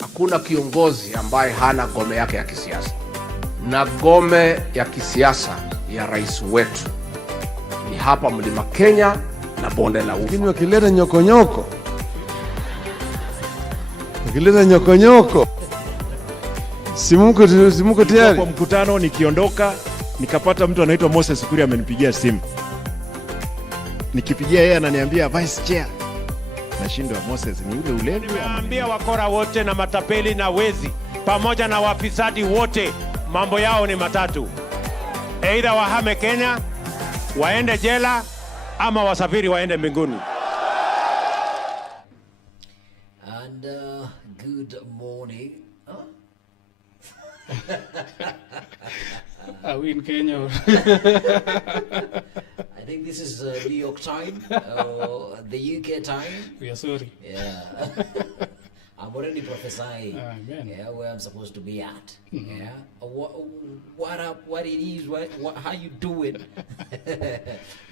Hakuna kiongozi ambaye hana gome yake ya kisiasa, na gome ya kisiasa ya rais wetu ni hapa Mlima Kenya na bonde la Ufa. Lakini wakileta nyokonyoko, simuko tayari. Kwa mkutano nikiondoka, nikapata mtu anaitwa Moses Kuria amenipigia simu. Nikipigia yeye ananiambia vice chair. Nashindwa, Moses ni yule ule. Nimeambia wakora wote na matapeli na wezi pamoja na wafisadi wote, mambo yao ni matatu: either wahame Kenya, waende jela, ama wasafiri waende mbinguni. And good morning. Are we in Kenya? I think this is New York time, the UK time. We are sorry. Yeah. I'm already prophesying where I'm supposed to be at. Yeah. What up? What it is? What? How you doing?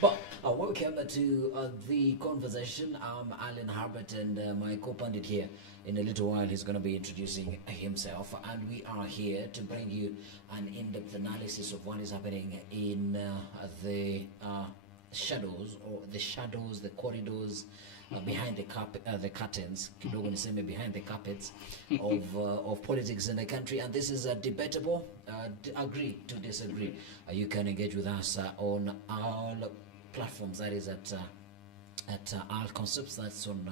But welcome to the conversation. I'm Alan Harbert, and my co-pundit here. In a little while, he's going to be introducing himself, and we are here to bring you an in-depth analysis of what is happening in the shadows, the corridors, behind the curtains, behind the carpets of politics in the country. And this is debatable. Agree to disagree. You can engage with us on our platforms. That is at our concepts. That's on.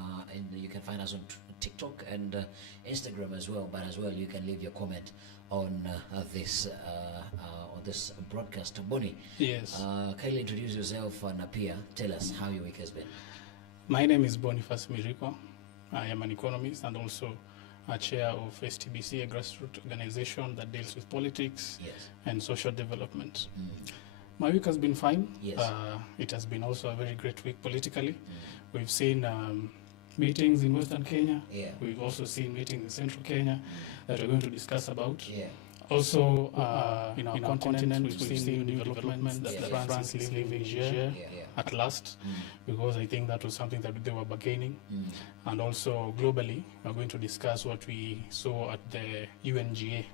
You can find us on TikTok and Instagram as well. But as well, you can leave your comment on this broadcast. Bonnie, Yes. kindly introduce yourself and appear. Tell us how your week has been. My name is Boniface Miriko. I am an economist and also a chair of STBC, a grassroots organization that deals with politics and social development. My week has been fine. Yes. It has been also a very great week politically. We've seen meetings in Western Kenya. Yeah. We've also seen meetings in Central Kenya that we're going to discuss about. Yeah. Also, in our continent, we've seen new developments that France is leaving Niger at last, because I think that was something that they were bargaining. And also globally, we're going to discuss what we saw at the UNGA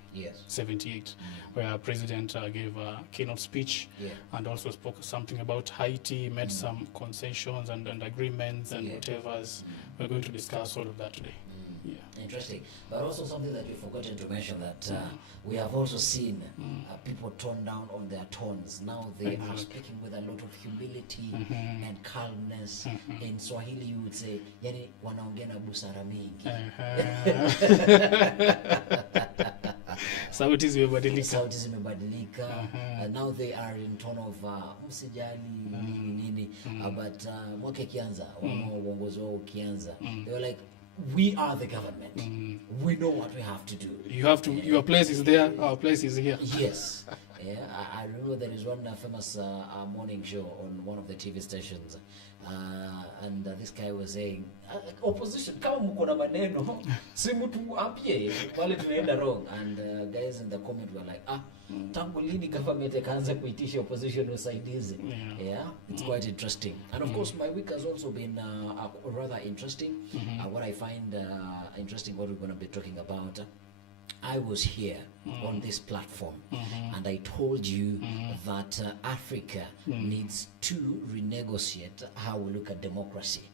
78, where our president gave a keynote speech and also spoke something about Haiti, made some concessions and agreements and whatever's. We're going to discuss all of that today. Yeah. Interesting. But also something that we've forgotten to mention, that we have also seen people tone down on their tones. Now they are speaking with a lot of humility and calmness. In Swahili you would say, yani wanaongea na busara mingi. Sauti zimebadilika. Now they are in tone of msijali nini. But mwaka kianza, uongozi wao kianza, they were like, we are the government. We know what we have to do. You have to. Your place is there. Our place is here. Yes. Yeah. I remember there is one famous morning show on one of the TV stations, and this guy was saying, opposition, kama mko na maneno, si mtu apie, wale tunaenda wrong. And guys in the comment were like, tangu lini government kaanza kuitisha opposition usaidizi? Yeah. It's quite interesting. And of course, my week has also been rather interesting. What I find interesting, what we're going to be talking about. I was here on this platform and I told you that Africa needs to renegotiate how we look at democracy.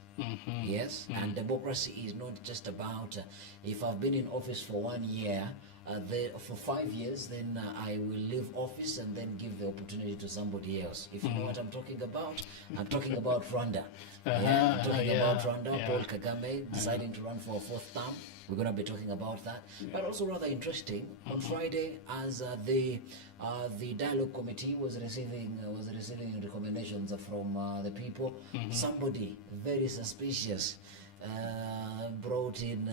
Yes, and democracy is not just about if I've been in office for 1 year, for 5 years, then I will leave office and then give the opportunity to somebody else. If you know what I'm talking about, I'm talking about Rwanda. I'm talking about Rwanda, Paul Kagame deciding to run for a 4th term. We're going to be talking about that. But also rather interesting, on Friday, as the dialogue committee was receiving recommendations from the people, somebody very suspicious brought in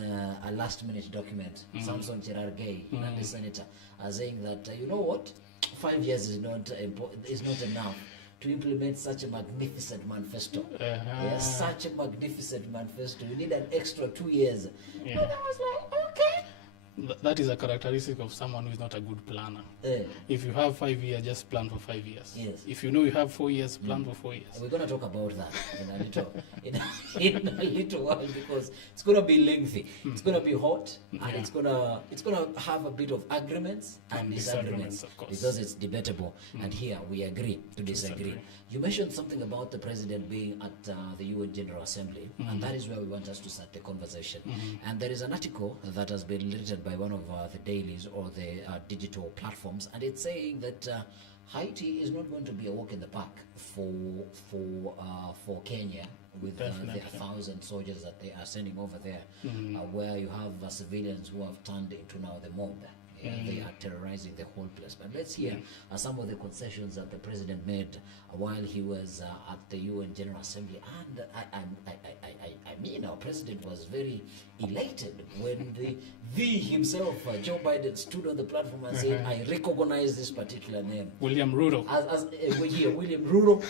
a last-minute document. Samson Cherargei, the senator, saying that you know what, 5 years is not enough to implement such a magnificent manifesto. Yes, such a magnificent manifesto. You need an extra 2 years. And I was like, okay. That is a characteristic of someone who is not a good planner. If you have 5 years, just plan for 5 years. Yes. If you know you have 4 years, plan for 4 years. We're going to talk about that in a little while, because it's going to be lengthy. It's going to be hot, and it's going to have a bit of agreements and disagreements, of course, because it's debatable. And here we agree to disagree. You mentioned something about the president being at the UN General Assembly, and that is where we want us to start the conversation. And there is an article that has been written by one of the dailies or the digital platforms, and it's saying that Haiti is not going to be a walk in the park for Kenya with the 1,000 soldiers that they are sending over there, where you have civilians who have turned into now the mob. They are terrorizing the whole place. But let's hear some of the concessions that the president made while he was at the UN General Assembly. And I mean, our president was very elated when the himself, Joe Biden, stood on the platform and said, "I recognize this particular name, William Ruto." William Ruto.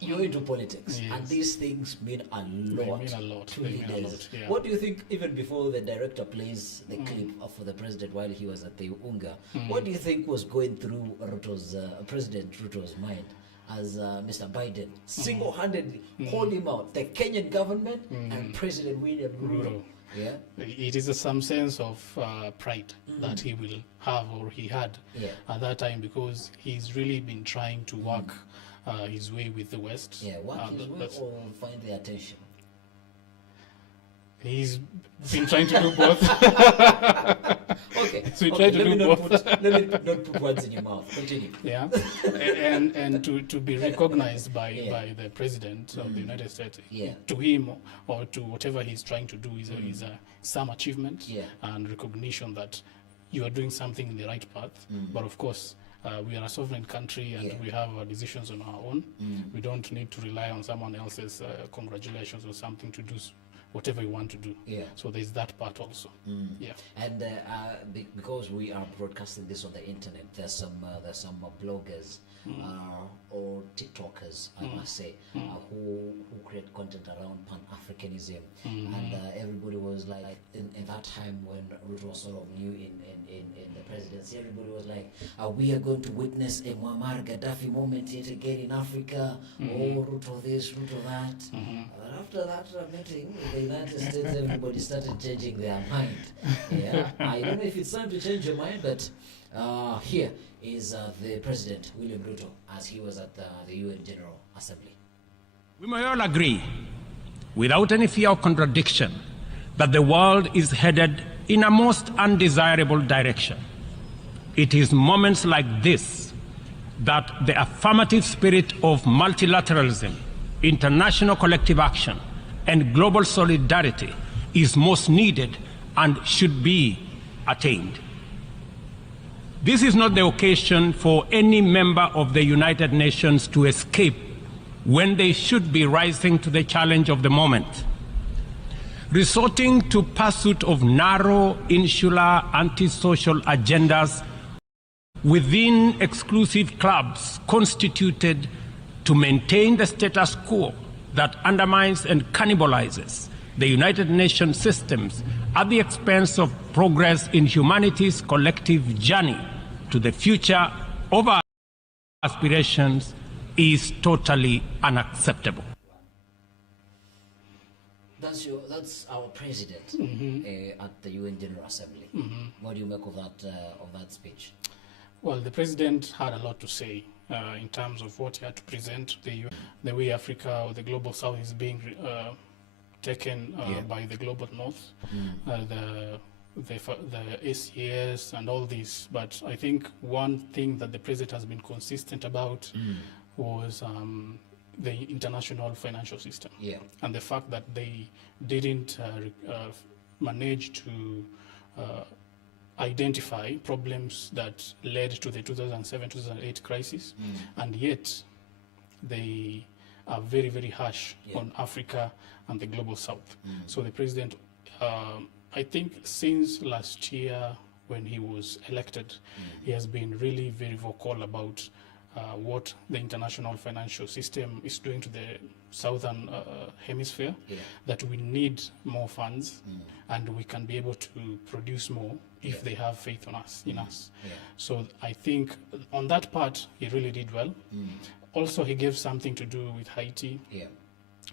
You're into politics, and these things mean a lot, to leaders. What do you think, even before the director plays the clip for the president while he was at the UNGA, what do you think was going through President Ruto's mind as Mr. Biden single-handedly called him out, the Kenyan government and President William Ruto? Yeah, it is some sense of pride that he will have, or he had at that time, because he's really been trying to work his way with the West. Yeah, work his way or find the attention? He's been trying to do both. Okay. So he tried to do both. Let me not put words in your mouth. Continue. Yeah, and to be recognized by the president of the United States, to him or to whatever he's trying to do is some achievement and recognition that you are doing something in the right path. But of course, we are a sovereign country, and we have our decisions on our own. We don't need to rely on someone else's congratulations or something to do whatever you want to do. So there's that part also. And because we are broadcasting this on the internet, there's some bloggers or TikTokers, I must say, who create content around Pan-Africanism, and everybody was like, in that time when Ruto was sort of new in the presidency, everybody was like, we are going to witness a Muammar Gaddafi moment yet again in Africa. Oh, Ruto this, Ruto that. But after that meeting in the United States, everybody started changing their mind. I don't know if it's time to change your mind, but here is the President, William Ruto, as he was at the UN General Assembly. We may all agree, without any fear of contradiction, that the world is headed in a most undesirable direction. It is moments like this that the affirmative spirit of multilateralism, international collective action, and global solidarity is most needed and should be attained. This is not the occasion for any member of the United Nations to escape when they should be rising to the challenge of the moment. Resorting to pursuit of narrow, insular, antisocial agendas within exclusive clubs constituted to maintain the status quo that undermines and cannibalizes the United Nations systems at the expense of progress in humanity's collective journey to the future of our aspirations is totally unacceptable. That's our president at the UN General Assembly. What do you make of that speech? Well, the president had a lot to say in terms of what he had to present, the way Africa or the global south is being taken by the global north, the ACS and all this. But I think one thing that the president has been consistent about was the international financial system, and the fact that they didn't manage to identify problems that led to the 2007-2008 crisis, and yet they are very, very harsh on Africa and the global south. So the president, I think since last year when he was elected, he has been really very vocal about what the international financial system is doing to the southern hemisphere, that we need more funds and we can be able to produce more if they have faith on us, in us. So I think on that part, he really did well. Also, he gave something to do with Haiti,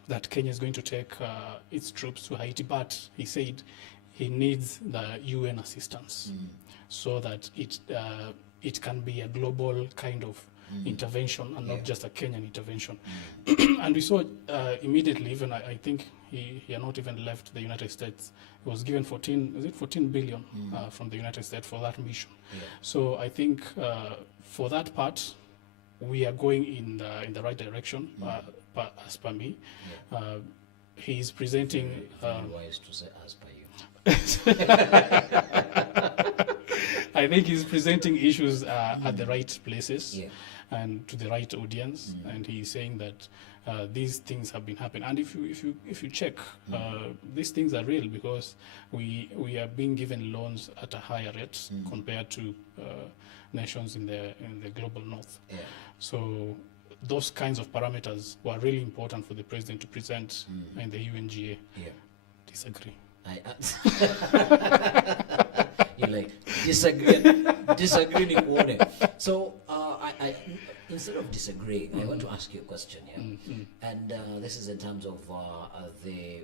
that Kenya is going to take its troops to Haiti, but he said he needs the UN assistance so that it can be a global kind of intervention and not just a Kenyan intervention. And we saw immediately, even I think he had not even left the United States. He was given 14 billion from the United States for that mission. So I think for that part, we are going in the right direction, as per me. He is presenting... Very wise to say as per you. I think he's presenting issues at the right places and to the right audience, and he's saying that these things have been happening. And if you check, these things are real, because we are being given loans at a higher rate compared to nations in the global north. So those kinds of parameters were really important for the president to present in the UNGA. Disagree. You like disagree ni kuone. So I instead of disagreeing, I want to ask you a question. And this is in terms of how the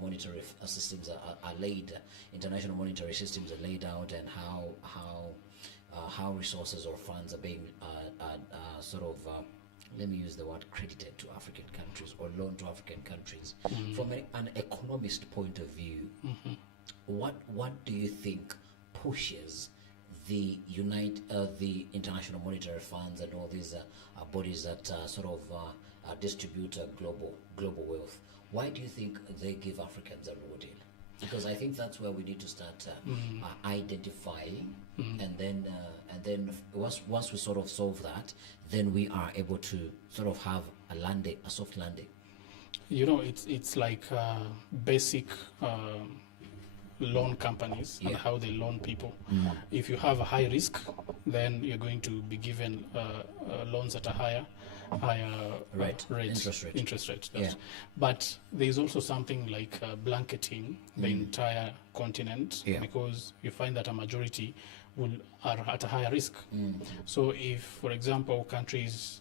monetary systems are laid, international monetary systems are laid out, and how resources or funds are being let me use the word, credited to African countries or loaned to African countries. From an economist point of view, what do you think pushes the international monetary funds and all these bodies that distribute global wealth? Why do you think they give Africans a raw deal? Because I think that's where we need to start identifying, and then once we sort of solve that, then we are able to sort of have a soft landing. You know, it's like basic loan companies and how they loan people. If you have a high risk, then you're going to be given loans at a higher rate, interest rate. But there's also something like blanketing the entire continent, because you find that a majority are at a higher risk. So if, for example, countries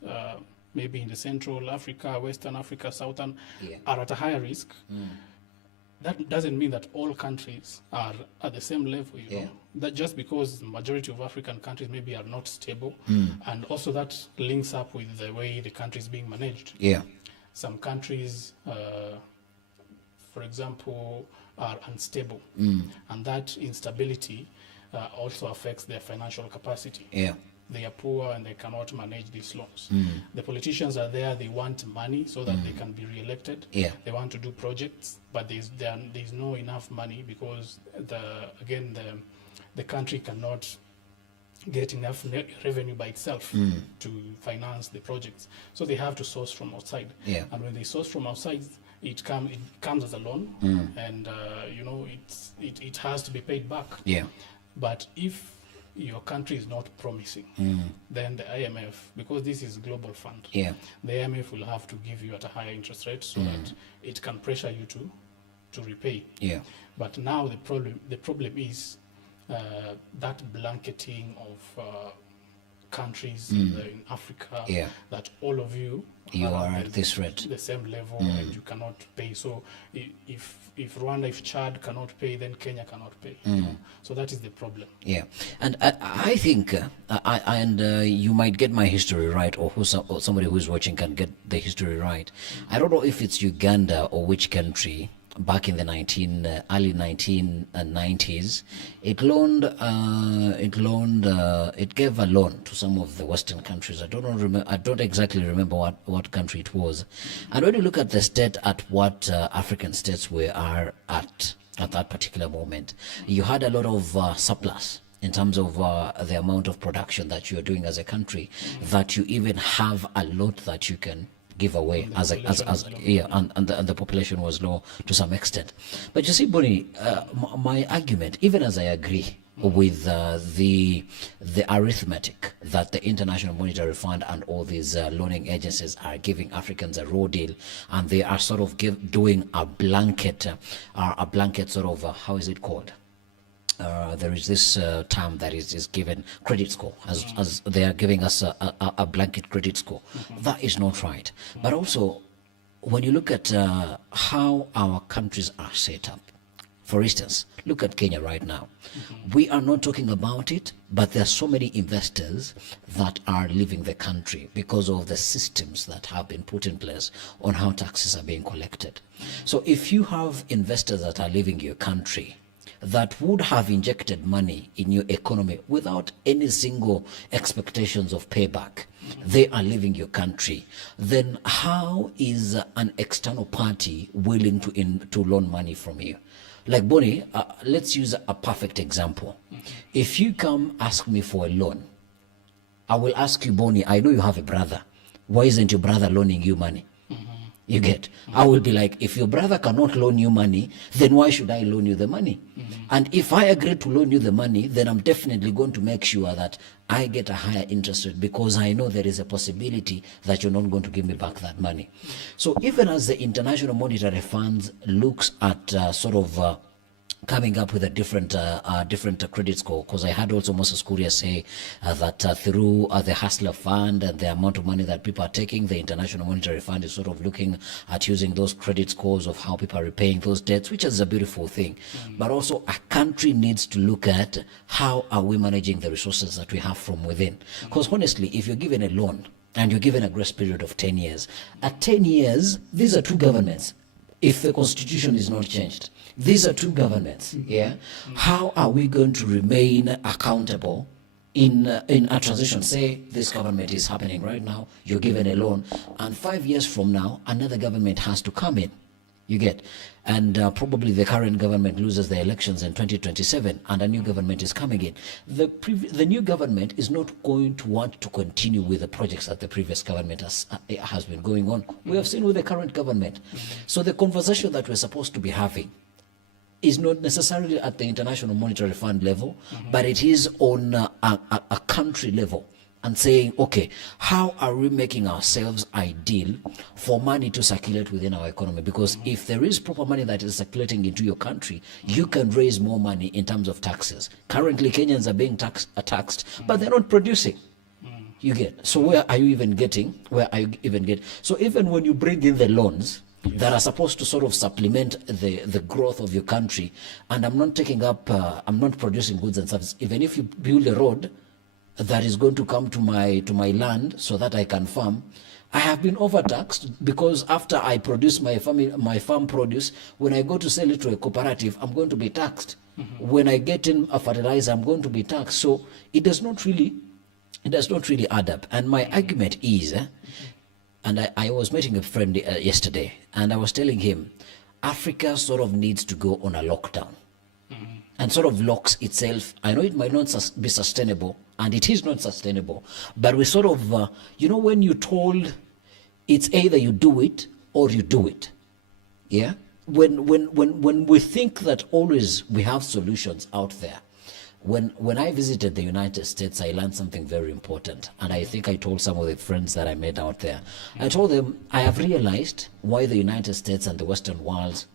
maybe in the Central Africa, Western Africa, Southern are at a higher risk, that doesn't mean that all countries are at the same level, you know. That just because the majority of African countries maybe are not stable, and also that links up with the way the country is being managed. Some countries, for example, are unstable, and that instability also affects their financial capacity. They are poor and they cannot manage these loans. The politicians are there, they want money so that they can be re-elected. They want to do projects, but there's no enough money, because the country cannot get enough revenue by itself to finance the projects. So they have to source from outside. And when they source from outside, it comes as a loan, and you know, it has to be paid back. But if your country is not promising, then the IMF, because this is a global fund, the IMF will have to give you at a higher interest rate so that it can pressure you to repay. But now the problem is that blanketing of countries in Africa, that all of you are at this rate, the same level, and you cannot pay. So if Rwanda, if Chad cannot pay, then Kenya cannot pay. So that is the problem. And I think, you might get my history right, or somebody who's watching can get the history right. I don't know if it's Uganda or which country. Back in the early 1990s, it gave a loan to some of the Western countries. I don't exactly remember what country it was. And when you look at the state at what African states are at that particular moment, you had a lot of surplus in terms of the amount of production that you're doing as a country, that you even have a lot that you can give away and the population was low to some extent. But you see, Bonnie, my argument, even as I agree with the arithmetic that the International Monetary Fund and all these loaning agencies are giving Africans a raw deal, and they are sort of doing a blanket sort of how is it called? There is this term that is given credit score, as they are giving us a blanket credit score. That is not right. But also, when you look at how our countries are set up, for instance, look at Kenya right now. We are not talking about it, but there are so many investors that are leaving the country because of the systems that have been put in place on how taxes are being collected. So if you have investors that are leaving your country, that would have injected money in your economy without any single expectations of payback, they are leaving your country, then how is an external party willing to loan money from you? Like Bonnie, let's use a perfect example. If you come ask me for a loan, I will ask you, Bonnie, I know you have a brother. Why isn't your brother loaning you money? You get? I will be like, if your brother cannot loan you money, then why should I loan you the money? And if I agree to loan you the money, then I'm definitely going to make sure that I get a higher interest rate, because I know there is a possibility that you're not going to give me back that money. So even as the International Monetary Fund looks at sort of coming up with a different credit score, because I heard also Moses Kuria say that through the Hustler Fund and the amount of money that people are taking, the International Monetary Fund is sort of looking at using those credit scores of how people are repaying those debts, which is a beautiful thing. But also a country needs to look at how are we managing the resources that we have from within. Because honestly, if you're given a loan and you're given a grace period of 10 years, at 10 years, these are two governments. If the constitution is not changed, these are two governments. Yeah, how are we going to remain accountable in a transition? Say this government is happening right now, you're given a loan, and 5 years from now another government has to come in. You get? And probably the current government loses the elections in 2027 and a new government is coming in. The new government is not going to want to continue with the projects that the previous government has been going on. We have seen with the current government. So the conversation that we're supposed to be having is not necessarily at the International Monetary Fund level, but it is on a country level, and saying, okay, how are we making ourselves ideal for money to circulate within our economy? Because if there is proper money that is circulating into your country, you can raise more money in terms of taxes. Currently, Kenyans are being taxed, but they're not producing. You get? So where are you even getting? So even when you bring in the loans that are supposed to sort of supplement the growth of your country, and I'm not producing goods and services. Even if you build a road that is going to come to my land so that I can farm, I have been overtaxed, because after I produce my farm produce, when I go to sell it to a cooperative, I'm going to be taxed. When I get in a fertilizer, I'm going to be taxed. So it does not really add up. And my argument is, and I was meeting a friend yesterday, and I was telling him, Africa sort of needs to go on a lockdown. And sort of locks itself. I know it might not be sustainable, and it is not sustainable, but we sort of, when you're told it's either you do it or you do it. Yeah? When we think that always we have solutions out there, when I visited the United States, I learned something very important. And I think I told some of the friends that I met out there, I told them, I have realized why the United States and the Western world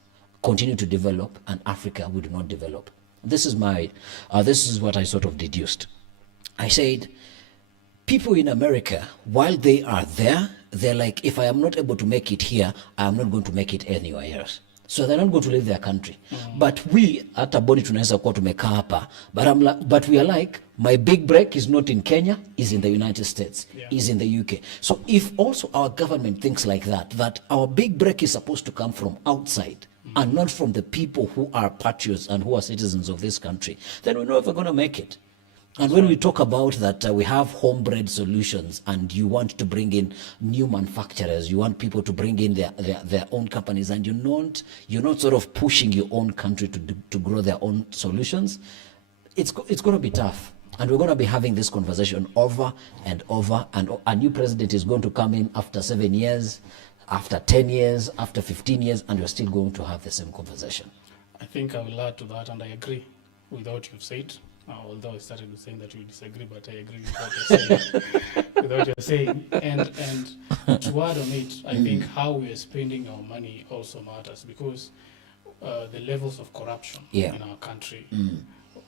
continue to develop and Africa would not develop. This is what I sort of deduced. I said, people in America, while they are there, they're like, if I am not able to make it here, I am not going to make it anywhere else. So they're not going to leave their country. But we, hata boni tunaweza kuwa tumekaa hapa, but we are like, my big break is not in Kenya, is in the United States, is in the UK. So if also our government thinks like that our big break is supposed to come from outside, and not from the people who are patriots and who are citizens of this country, then we're never going to make it. And when we talk about that we have homebred solutions, and you want to bring in new manufacturers, you want people to bring in their own companies, and you're not sort of pushing your own country to grow their own solutions, it's going to be tough. And we're going to be having this conversation over and over, and a new president is going to come in after 7 years, after 10 years, after 15 years, and we're still going to have the same conversation. I think I will add to that, and I agree with what you've said. although I started with saying that you disagree, but I agree with what you're saying. With what you're saying. And to add on it, I think how we are spending our money also matters, because the levels of corruption in our country,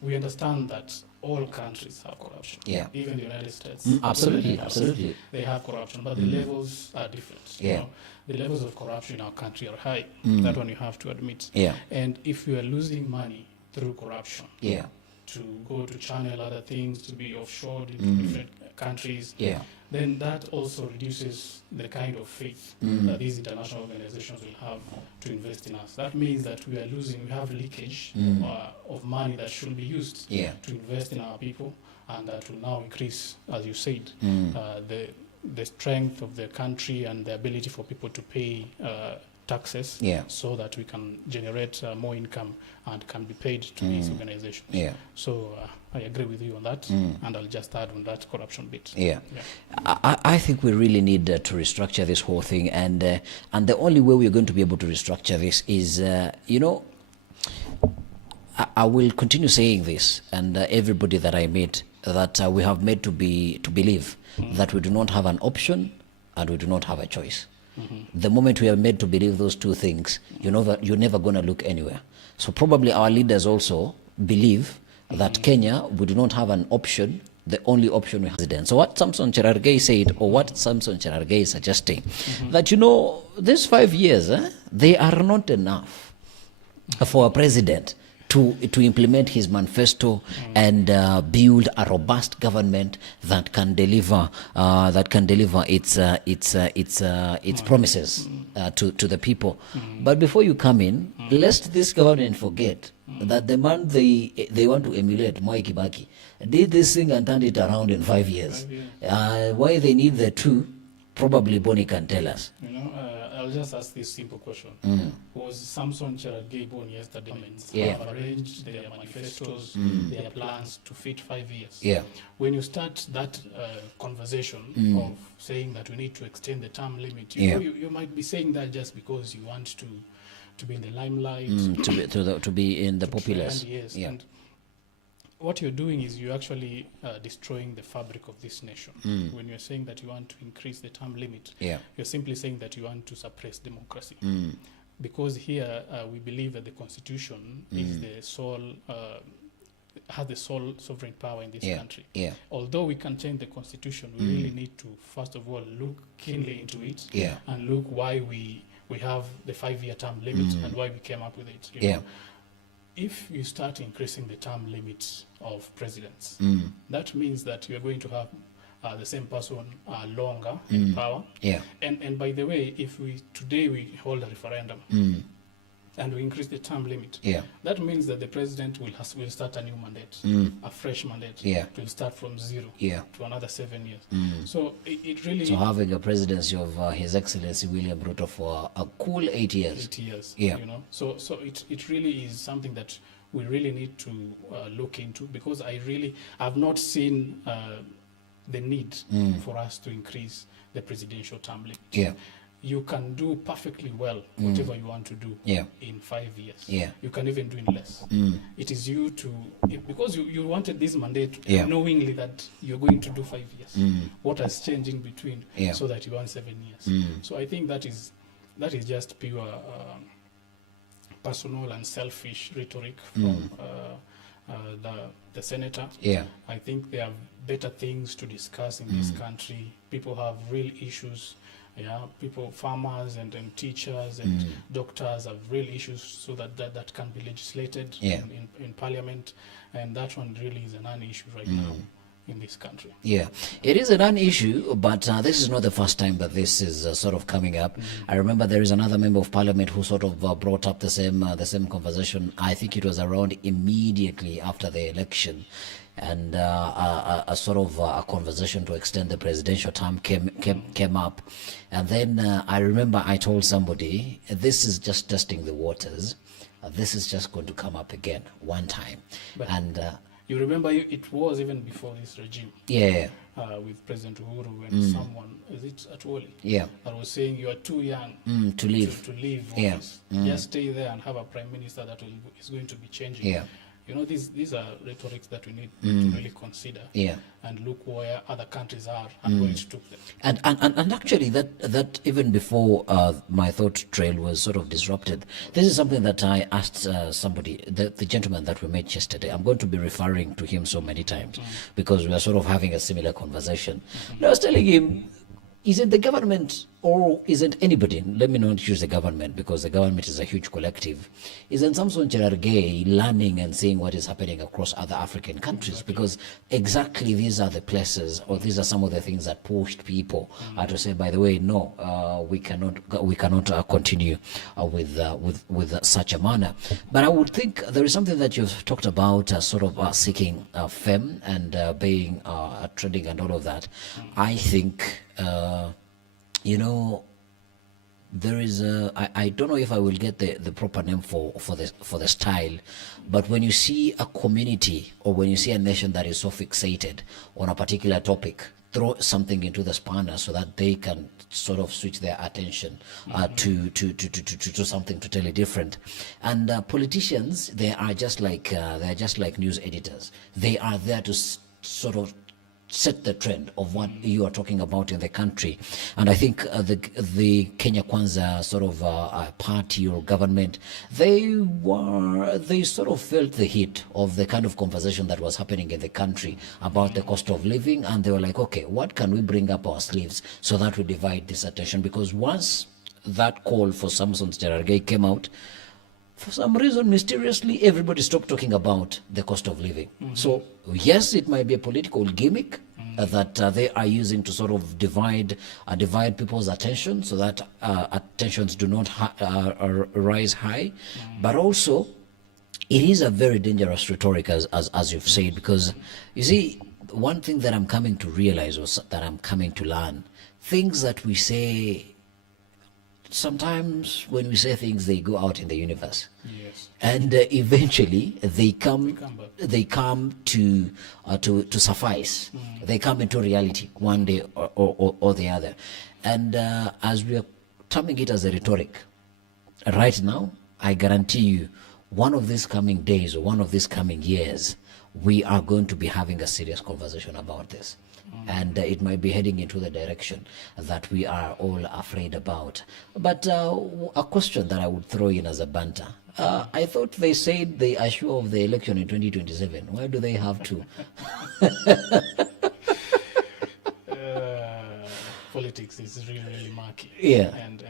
we understand that all countries have corruption. Yeah. Even the United States. Absolutely. They have corruption, but the levels are different. Yeah. You know? The levels of corruption in our country are high. That one you have to admit. Yeah. And if you are losing money through corruption, to go to channel other things, to be offshored into different countries, then that also reduces the kind of faith that these international organizations will have to invest in us. That means that we have leakage of money that should be used to invest in our people, and that will now increase, as you said, the strength of the country and the ability for people to pay taxes, so that we can generate more income and can be paid to these organizations. So I agree with you on that, and I'll just add on that corruption bit. I think we really need to restructure this whole thing, and the only way we're going to be able to restructure this is, I will continue saying this, and everybody that I meet, that we have made to believe that we do not have an option and we do not have a choice. The moment we are made to believe those two things, you're never going to look anywhere. So probably our leaders also believe that Kenya, we do not have an option. The only option we have. So what Samson Cherargei said, or what Samson Cherargei is suggesting, that these 5 years, they are not enough for a president to implement his manifesto and build a robust government that can deliver its promises to the people. But before you come in, lest this government forget that the man they want to emulate, Mwai Kibaki, did this thing and turned it around in 5 years. Why they need the two, probably Bonnie can tell us. I'll just ask this simple question. Was Samson Cherargei born yesterday? Have arranged their manifestos, their plans to fit 5 years. When you start that conversation of saying that we need to extend the term limit, you might be saying that just because you want to be in the limelight, to be in the populace. And what you're doing is you're actually destroying the fabric of this nation. When you're saying that you want to increase the term limit, you're simply saying that you want to suppress democracy. Because here we believe that the Constitution is the sole, has the sole sovereign power in this country. Although we can change the Constitution, we really need to, first of all, look keenly into it and look why we have the 5-year term limit and why we came up with it. You know? If you start increasing the term limit of presidents, that means that you're going to have the same person longer in power. And by the way, if today we hold a referendum and we increase the term limit, that means that the president will start a new mandate, a fresh mandate. It will start from 0 to another 7 years. So it really... So having a presidency of His Excellency William Ruto for a cool 8 years. 8 years, So it really is something that we really need to look into, because I've not seen the need for us to increase the presidential term limit. You can do perfectly well whatever you want to do in 5 years. You can even do in less. It is you because you wanted this mandate knowingly that you're going to do 5 years. What has changed in between so that you want 7 years? So I think that is just pure personal and selfish rhetoric from the senator. I think there are better things to discuss in this country. People have real issues. Farmers and teachers and doctors have real issues, so that can be legislated in Parliament, and that one really is a non-issue right now in this country. It is a non-issue, but this is not the first time that this is sort of coming up. I remember there is another member of Parliament who sort of brought up the same conversation. I think it was around immediately after the election. And a sort of a conversation to extend the presidential term came up. And then I remember I told somebody, this is just testing the waters. This is just going to come up again one time. But you remember it was even before this regime. With President Uhuru, when someone, is it Atwoli? That was saying you are too young to leave. To leave office. Just stay there and have a prime minister that is going to be changing. these are rhetorics that we need to really consider and look where other countries are and where it took them. And actually, that even before my thought trail was sort of disrupted, this is something that I asked somebody, the gentleman that we met yesterday. I'm going to be referring to him so many times because we are sort of having a similar conversation. And I was telling him, is it the government or isn't anybody, let me not use the government because the government is a huge collective, isn't Samson Cherargei learning and seeing what is happening across other African countries? Because exactly these are the places, or these are some of the things that pushed people to say, by the way, no, we cannot continue with such a manner. But I would think there is something that you've talked about, sort of seeking fame and being trading and all of that. I think there is I don't know if I will get the proper name for the style, but when you see a community or when you see a nation that is so fixated on a particular topic, throw something into the spanner so that they can sort of switch their attention to something totally different. And politicians, they are just like news editors. They are there to sort of set the trend of what you are talking about in the country. And I think the Kenya Kwanza sort of party or government, they sort of felt the heat of the kind of conversation that was happening in the country about the cost of living, and they were like, okay, what can we bring up our sleeves so that we divide this attention? Because once that call for Samson Cherargei came out, for some reason, mysteriously, everybody stopped talking about the cost of living. So, yes, it might be a political gimmick that they are using to sort of divide people's attention so that attentions do not rise high. But also, it is a very dangerous rhetoric, as you've said, because, you see, one thing that I'm coming to realize, or that I'm coming to learn, things that we say, sometimes when we say things, they go out in the universe. Yes. And eventually they come to suffice. They come into reality one day or the other. And as we are terming it as a rhetoric, right now, I guarantee you, one of these coming days or one of these coming years, we are going to be having a serious conversation about this. And it might be heading into the direction that we are all afraid about. But a question that I would throw in as a banter. I thought they said they are sure of the election in 2027. Why do they have to? Politics is really, really murky. Yeah. And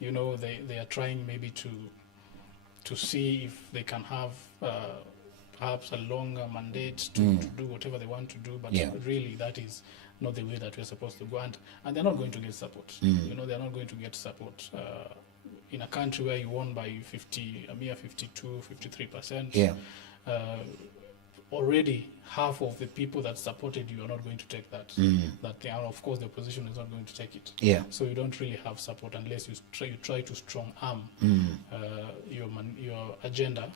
they are trying maybe to see if they can have perhaps a longer mandate to do whatever they want to do, but really that is not the way that we're supposed to go, and they're not going to get support. They're not going to get support in a country where you won by a mere 52-53%. Already half of the people that supported you are not going to take that. And of course the opposition is not going to take it. So you don't really have support unless you try to strong arm your agenda.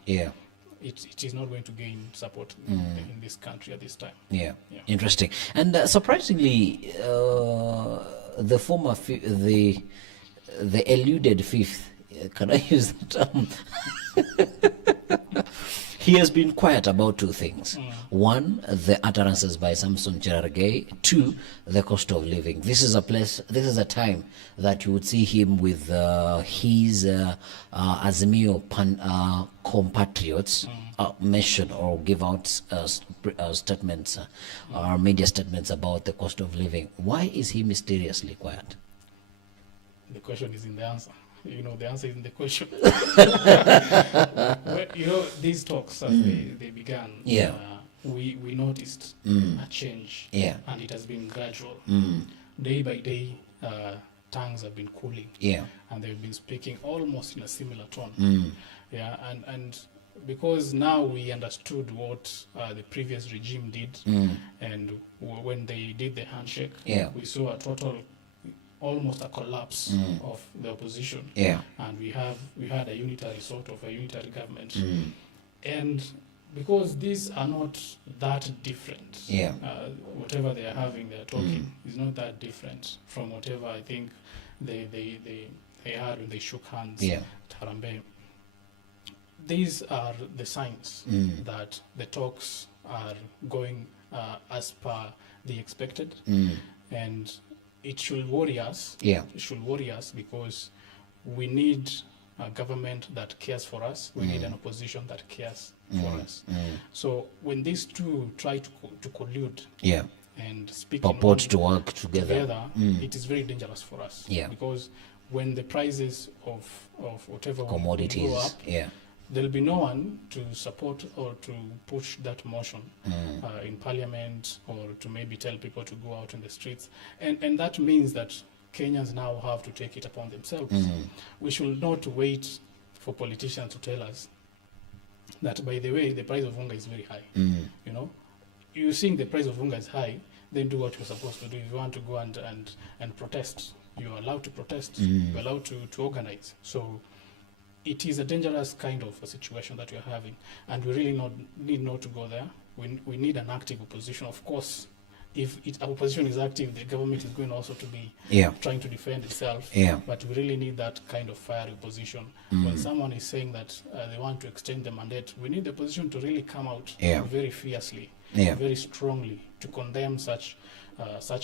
It is not going to gain support in this country at this time. Interesting. And surprisingly, the former the eluded fifth, can I use the term? He has been quiet about two things. One, the utterances by Samson Cherargei. Two, the cost of living. This is a time that you would see him with his Azimio compatriots mention or give out statements or media statements about the cost of living. Why is he mysteriously quiet? The question is in the answer. The answer is in the question. These talks, as they began, we noticed a change, and it has been gradual. Day by day, tongues have been cooling, and they've been speaking almost in a similar tone. And because now we understood what the previous regime did, and when they did the handshake, we saw almost a collapse of the opposition, and we had a unitary government, and because these are not that different, whatever they are having, they're talking is not that different from whatever I think they had when they shook hands at Harambee. these are the signs that the talks are going as per the expected, and it should worry us. Yeah. It should worry us because we need a government that cares for us. We need an opposition that cares for us. So when these two try to collude, Yeah. and speak Purport to work together. it is very dangerous for us. Yeah. Because when the prices of whatever Commodities. go up, Yeah. there'll be no one to support or to push that motion in parliament, or to maybe tell people to go out in the streets. And that means that Kenyans now have to take it upon themselves. We should not wait for politicians to tell us that, by the way, the price of unga is very high. You know, you think the price of unga is high, then do what you're supposed to do. If you want to go and protest, you're allowed to protest. You're allowed to organize. So it is a dangerous kind of a situation that we're having, and we really need not to go there. We need an active opposition. Of course, if our opposition is active, the government is going also to be trying to defend itself. Yeah. But we really need that kind of fiery opposition. When someone is saying that they want to extend the mandate, we need the opposition to really come out very fiercely, very strongly, to condemn such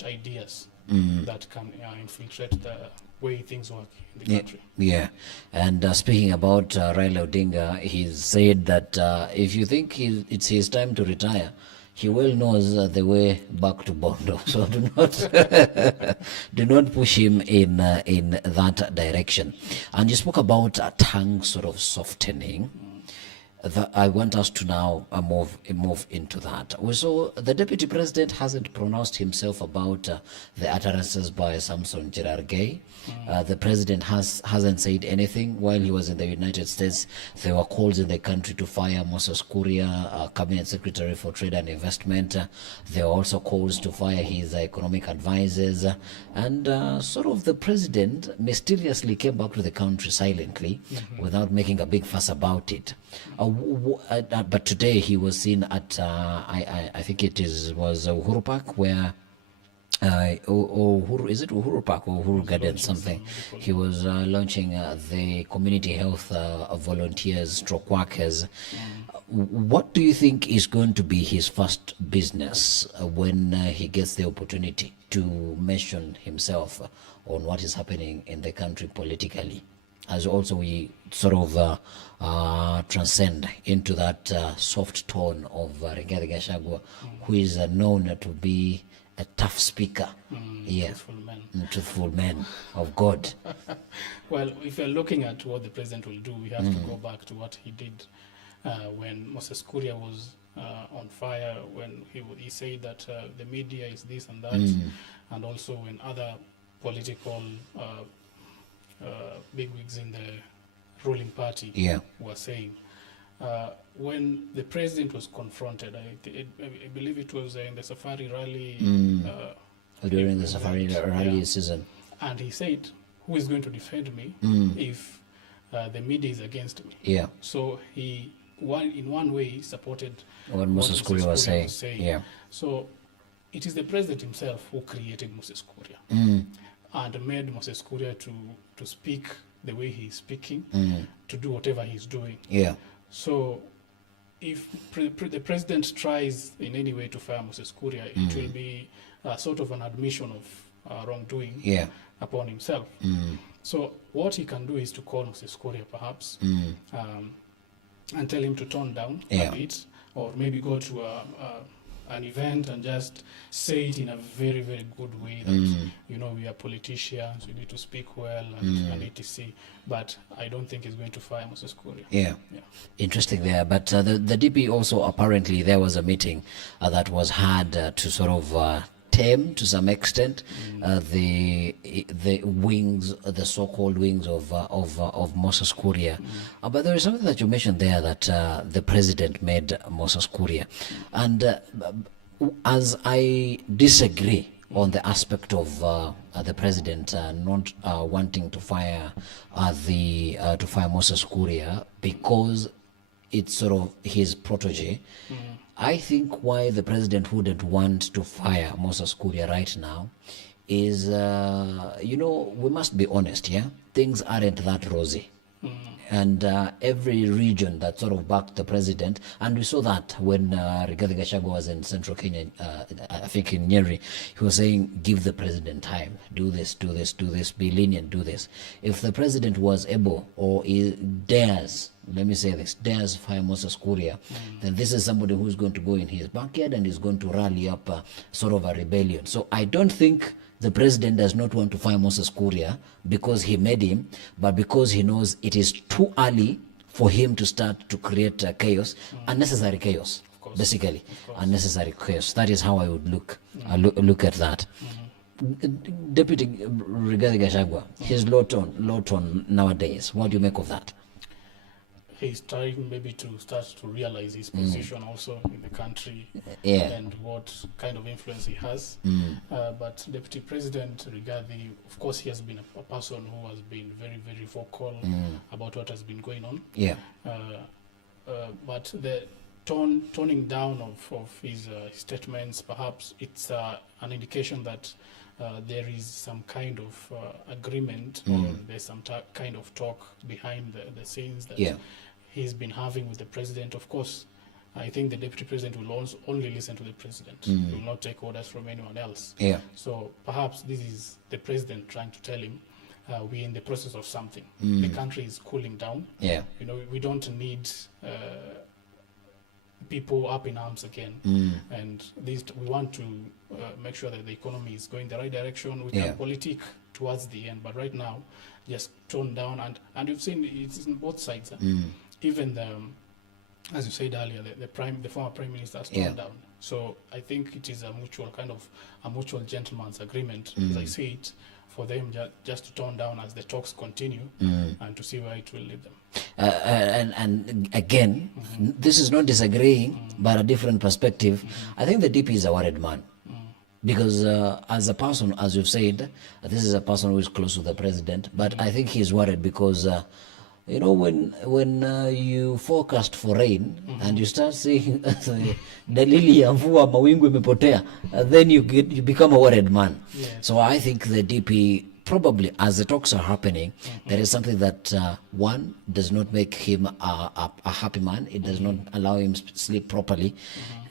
ideas that can infiltrate the way things work in the country. Yeah. And speaking about Raila Odinga, he said that if you think it's his time to retire, he well knows the way back to Bondo. So do not push him in that direction. And you spoke about a tongue sort of softening. I want us to now move into that. So the deputy president hasn't pronounced himself about the utterances by Samson Cherargei. The president hasn't said anything. While he was in the United States, there were calls in the country to fire Moses Kuria, cabinet secretary for trade and investment. There were also calls to fire his economic advisors. And sort of the president mysteriously came back to the country silently without making a big fuss about it. But today he was seen at I think was Uhuru Park, where Uhuru, is it Uhuru Park or Uhuru Garden something? He was launching the community health volunteers stroke workers. What do you think is going to be his first business when he gets the opportunity to mention himself on what is happening in the country politically, as also we sort of transcend into that soft tone of Rigathi Gachagua, who is known to be a tough speaker, truthful man of God? Well, if you're looking at what the president will do, we have to go back to what he did when Moses Kuria was on fire, when he said that the media is this and that, and also when other political bigwigs in the ruling party were saying. When the president was confronted, I believe it was in the Safari rally. During the Safari rally season. And he said, who is going to defend me if the media is against me? Yeah. So in one way, he supported what Moses Kuria was saying. Yeah. So it is the president himself who created Moses Kuria and made Moses Kuria to speak the way he's speaking, to do whatever he's doing. Yeah. So if the president tries in any way to fire Moses Kuria, it will be sort of an admission of wrongdoing upon himself. So what he can do is to call Moses Kuria perhaps and tell him to tone down a bit, or maybe go to an event and just say it in a very, very good way that, we are politicians, we need to speak well and etc. But I don't think he's going to fire Moses Kuria. Yeah. Interesting there. But the DP also, apparently there was a meeting that was had to sort of tame to some extent the wings, the so-called wings of Moses Kuria. But there is something that you mentioned there that the president made Moses Kuria, and as I disagree on the aspect of the president not wanting to fire Moses Kuria because it's sort of his protege. I think why the president wouldn't want to fire Moses Kuria right now is, we must be honest, things aren't that rosy And every region that sort of backed the president, and we saw that when Rigathi Gachagua was in central Kenya, I think in Nyeri, he was saying, give the president time, do this, do this, do this, be lenient, do this. If the president was able, or he dares, let me say this, dares fire Moses Kuria, then this is somebody who's going to go in his backyard and is going to rally up sort of a rebellion. So I don't think the president does not want to fire Moses Kuria because he made him, but because he knows it is too early for him to start to create chaos, unnecessary chaos, basically, unnecessary chaos. That is how I would look at that. Deputy Rigathi Gachagua, his low tone nowadays. What do you make of that? He's trying maybe to start to realize his position also in the country and what kind of influence he has. But Deputy President Rigathi, of course, he has been a person who has been very, very vocal about what has been going on. But the toning down of his statements, perhaps it's an indication that there is some kind of agreement or there's some kind of talk behind the scenes that he's been having with the president. Of course, I think the deputy president will only listen to the president. He will not take orders from anyone else. So perhaps this is the president trying to tell him, we're in the process of something. The country is cooling down. You know, we don't need people up in arms again. And we want to make sure that the economy is going the right direction. We can politic towards the end, but right now, just tone down. And you've seen it's in both sides. Even as you said earlier, the former prime minister has toned down. So I think it is a mutual gentleman's agreement, as I see it, for them just to tone down as the talks continue and to see where it will lead them. And again, this is not disagreeing, but a different perspective. I think the DP is a worried man. Because as a person, as you've said, this is a person who is close to the president, but I think he's worried because you know, when you forecast for rain and you start seeing dalili ya mvua mawingu imepotea, then you become a worried man. So I think the DP probably, as the talks are happening, there is something that one does not make him a happy man. It does not allow him to sleep properly,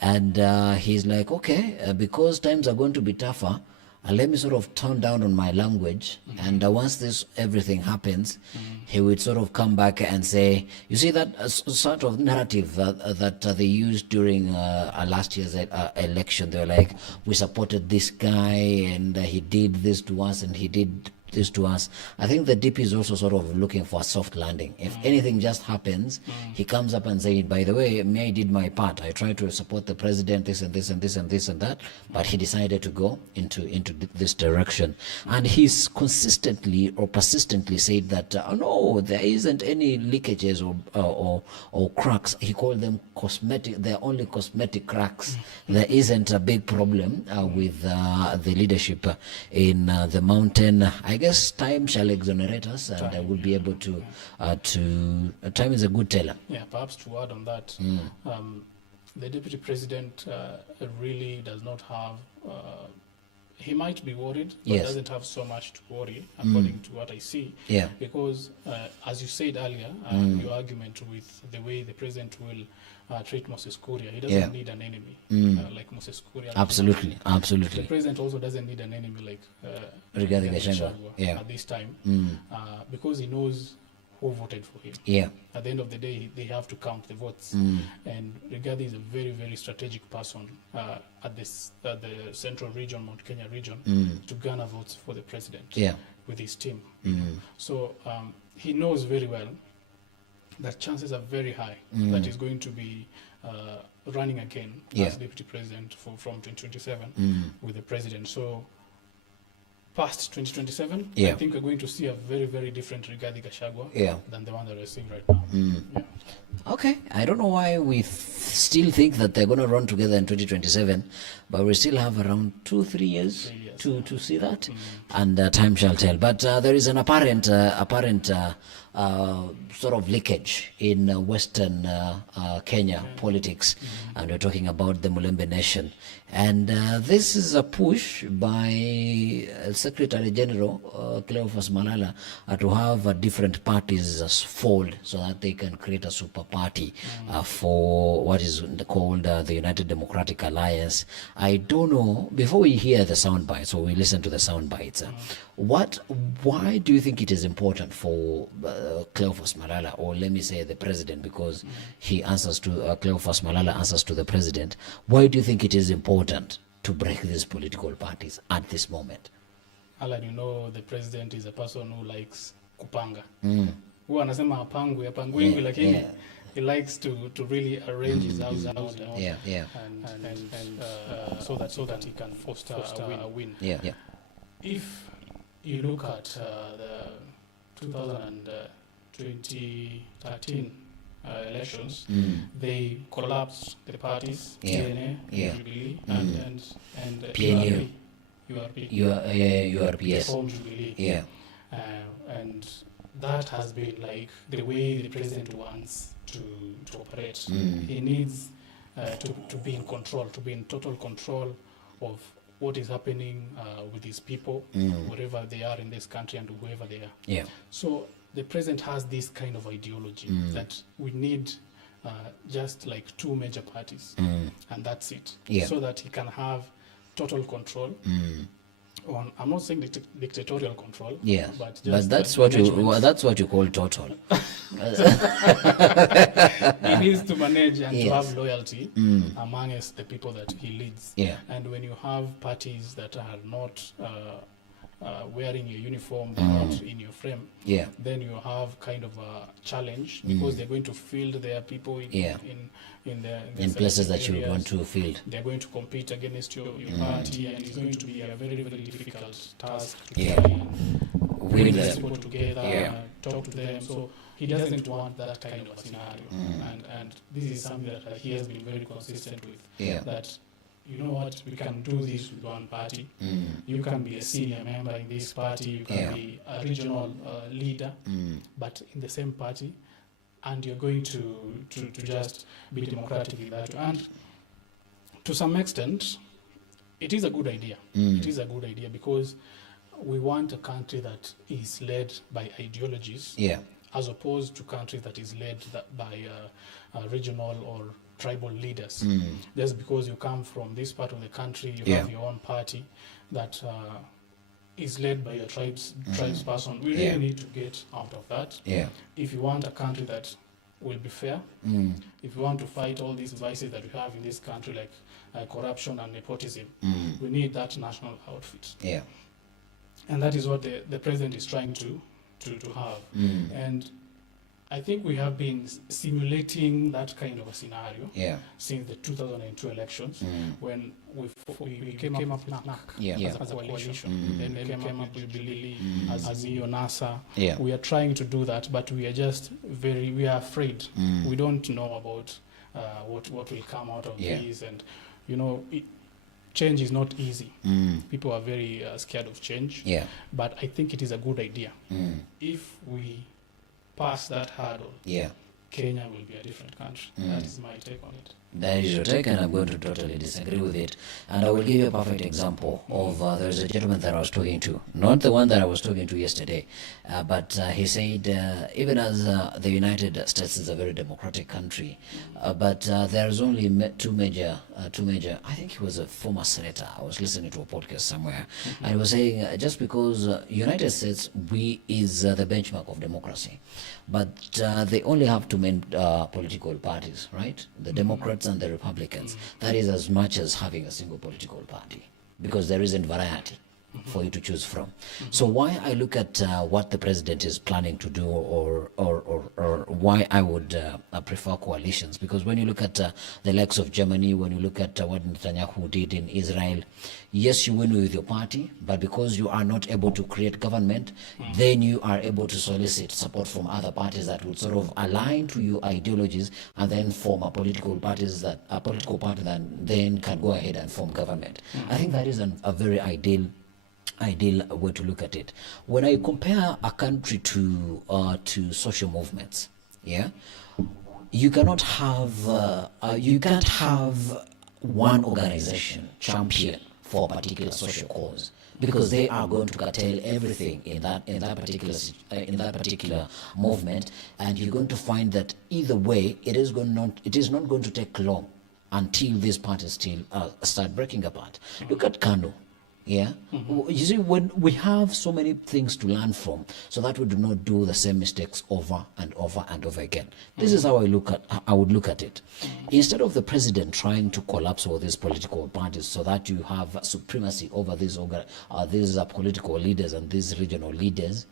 and he's like, okay, because times are going to be tougher, let me sort of tone down on my language, and once everything happens, he would sort of come back and say, you see that sort of narrative that they used during last year's election. They were like, we supported this guy and he did this to us and he did this to us. I think the DP is also sort of looking for a soft landing. If anything just happens, he comes up and says, by the way, I did my part. I tried to support the president, this and this and this and this and that, but he decided to go into this direction. And he's consistently or persistently said that, no, there isn't any leakages or cracks. He called them cosmetic. They're only cosmetic cracks. There isn't a big problem with the leadership in the mountain. I guess time shall exonerate us, and I will be able to time is a good teller. Yeah, perhaps to add on that, the deputy president really does not have. He might be worried, but doesn't have so much to worry, according to what I see. Because, as you said earlier, your argument with the way the president will treat Moses Kuria, he doesn't need an enemy like Moses Kuria. Absolutely. The president also doesn't need an enemy like Rigathi Gachagua at this time, because he knows who voted for him. At the end of the day, they have to count the votes. And Rigathi is a very, very strategic person at the central region, Mount Kenya region, to garner votes for the president with his team. So he knows very well that chances are very high that he's going to be running again as deputy president from 2027 with the president. So past 2027, I think we're going to see a very, very different Rigathi Gachagua than the one that we're seeing right now. Okay, I don't know why we still think that they're going to run together in 2027, but we still have around 2-3 years to see that, and time shall tell. But there is an apparent sort of leakage in Western Kenya politics, and we're talking about the Mulembe Nation. And this is a push by Secretary General Cleophas Malala to have different parties fold so that they can create a super party for what is called the United Democratic Alliance. I don't know, before we hear the sound bites, or we listen to the sound bites, why do you think it is important for Cleophas Malala, or let me say the president, because he answers to Cleophas Malala answers to the president? Why do you think it is important to break these political parties at this moment? Alan, you know, the president is a person who likes kupanga. Huwa anasema hapangwi lakini he likes to really arrange his house and so that he can foster a win. If you look at the 2013 elections, they collapsed the parties, TNA, Jubilee, and PNU. URPS. Form Jubilee. And that has been like the way the president wants to operate. He needs to be in control, to be in total control of what is happening with these people, wherever they are in this country and whoever they are. So the president has this kind of ideology that we need just like two major parties, and that's it. So that he can have total control on, I'm not saying dictatorial control, but that's what you call total. He needs to manage and to have loyalty amongst the people that he leads. And when you have parties that are not wearing your uniform, they're not in your frame, then you have kind of a challenge, because they're going to field their people in places that you want to field. They're going to compete against your party, and it's going to be a very, very difficult task to bring these people together, talk to them. So he doesn't want that kind of scenario. And this is something that he has been very consistent with, that you know what, we can do this with one party. You can be a senior member in this party, you can be a regional leader, but in the same party, and you're going to just be democratic in that way. And to some extent, it is a good idea. It is a good idea, because we want a country that is led by ideologies, as opposed to countries that is led by regional or tribal leaders. Just because you come from this part of the country, you have your own party that is led by your tribe's person. We really need to get out of that. If you want a country that will be fair, if you want to fight all these vices that we have in this country, like corruption and nepotism, we need that national outfit. And that is what the president is trying to have. And I think we have been simulating that kind of a scenario since the 2002 elections, when we came up with NAC as a coalition. Then we came up with Jubilee as Azimio, NASA. We are trying to do that, but we are just we are afraid. We don't know about what will come out of these, and you know, change is not easy. People are very scared of change. But I think it is a good idea. If we pass that hurdle, Kenya will be a different country. That is my take on it. That is your take, and I'm going to totally disagree with it. And I will give you a perfect example of there's a gentleman that I was talking to, not the one that I was talking to yesterday, but he said even as the United States is a very democratic country, but there's only two major, I think he was a former senator. I was listening to a podcast somewhere, and he was saying just because United States is the benchmark of democracy, but they only have two main political parties, right? The Democrats and the Republicans. That is as much as having a single political party, because there isn't variety for you to choose from. So why I look at what the president is planning to do, or why I would prefer coalitions, because when you look at the likes of Germany, when you look at what Netanyahu did in Israel, yes, you win with your party, but because you are not able to create government, then you are able to solicit support from other parties that would sort of align to your ideologies, and then form a political party that then can go ahead and form government. I think that is a very ideal ideal way to look at it. When I compare a country to social movements, yeah, you cannot have you can't have one organization champion for a particular social cause, because they are going to curtail everything in that particular movement, and you're going to find that either way it is not going to take long until these parties still start breaking apart. Look at Kano. Yeah, you see, when we have so many things to learn from, so that we do not do the same mistakes over and over and over again. This is how I would look at it. Instead of the president trying to collapse all these political parties so that you have supremacy over these political leaders and these regional leaders,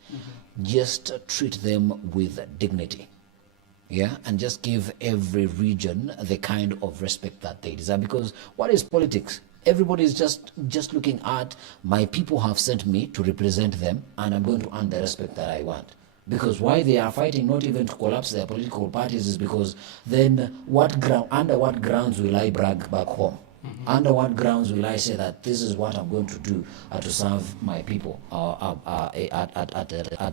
just treat them with dignity. Yeah, and just give every region the kind of respect that they deserve. Because what is politics? Everybody is just looking at, my people have sent me to represent them, and I'm going to earn the respect that I want. Because why they are fighting not even to collapse their political parties is because then under what grounds will I brag back home? Under what grounds will I say that this is what I'm going to do to serve my people at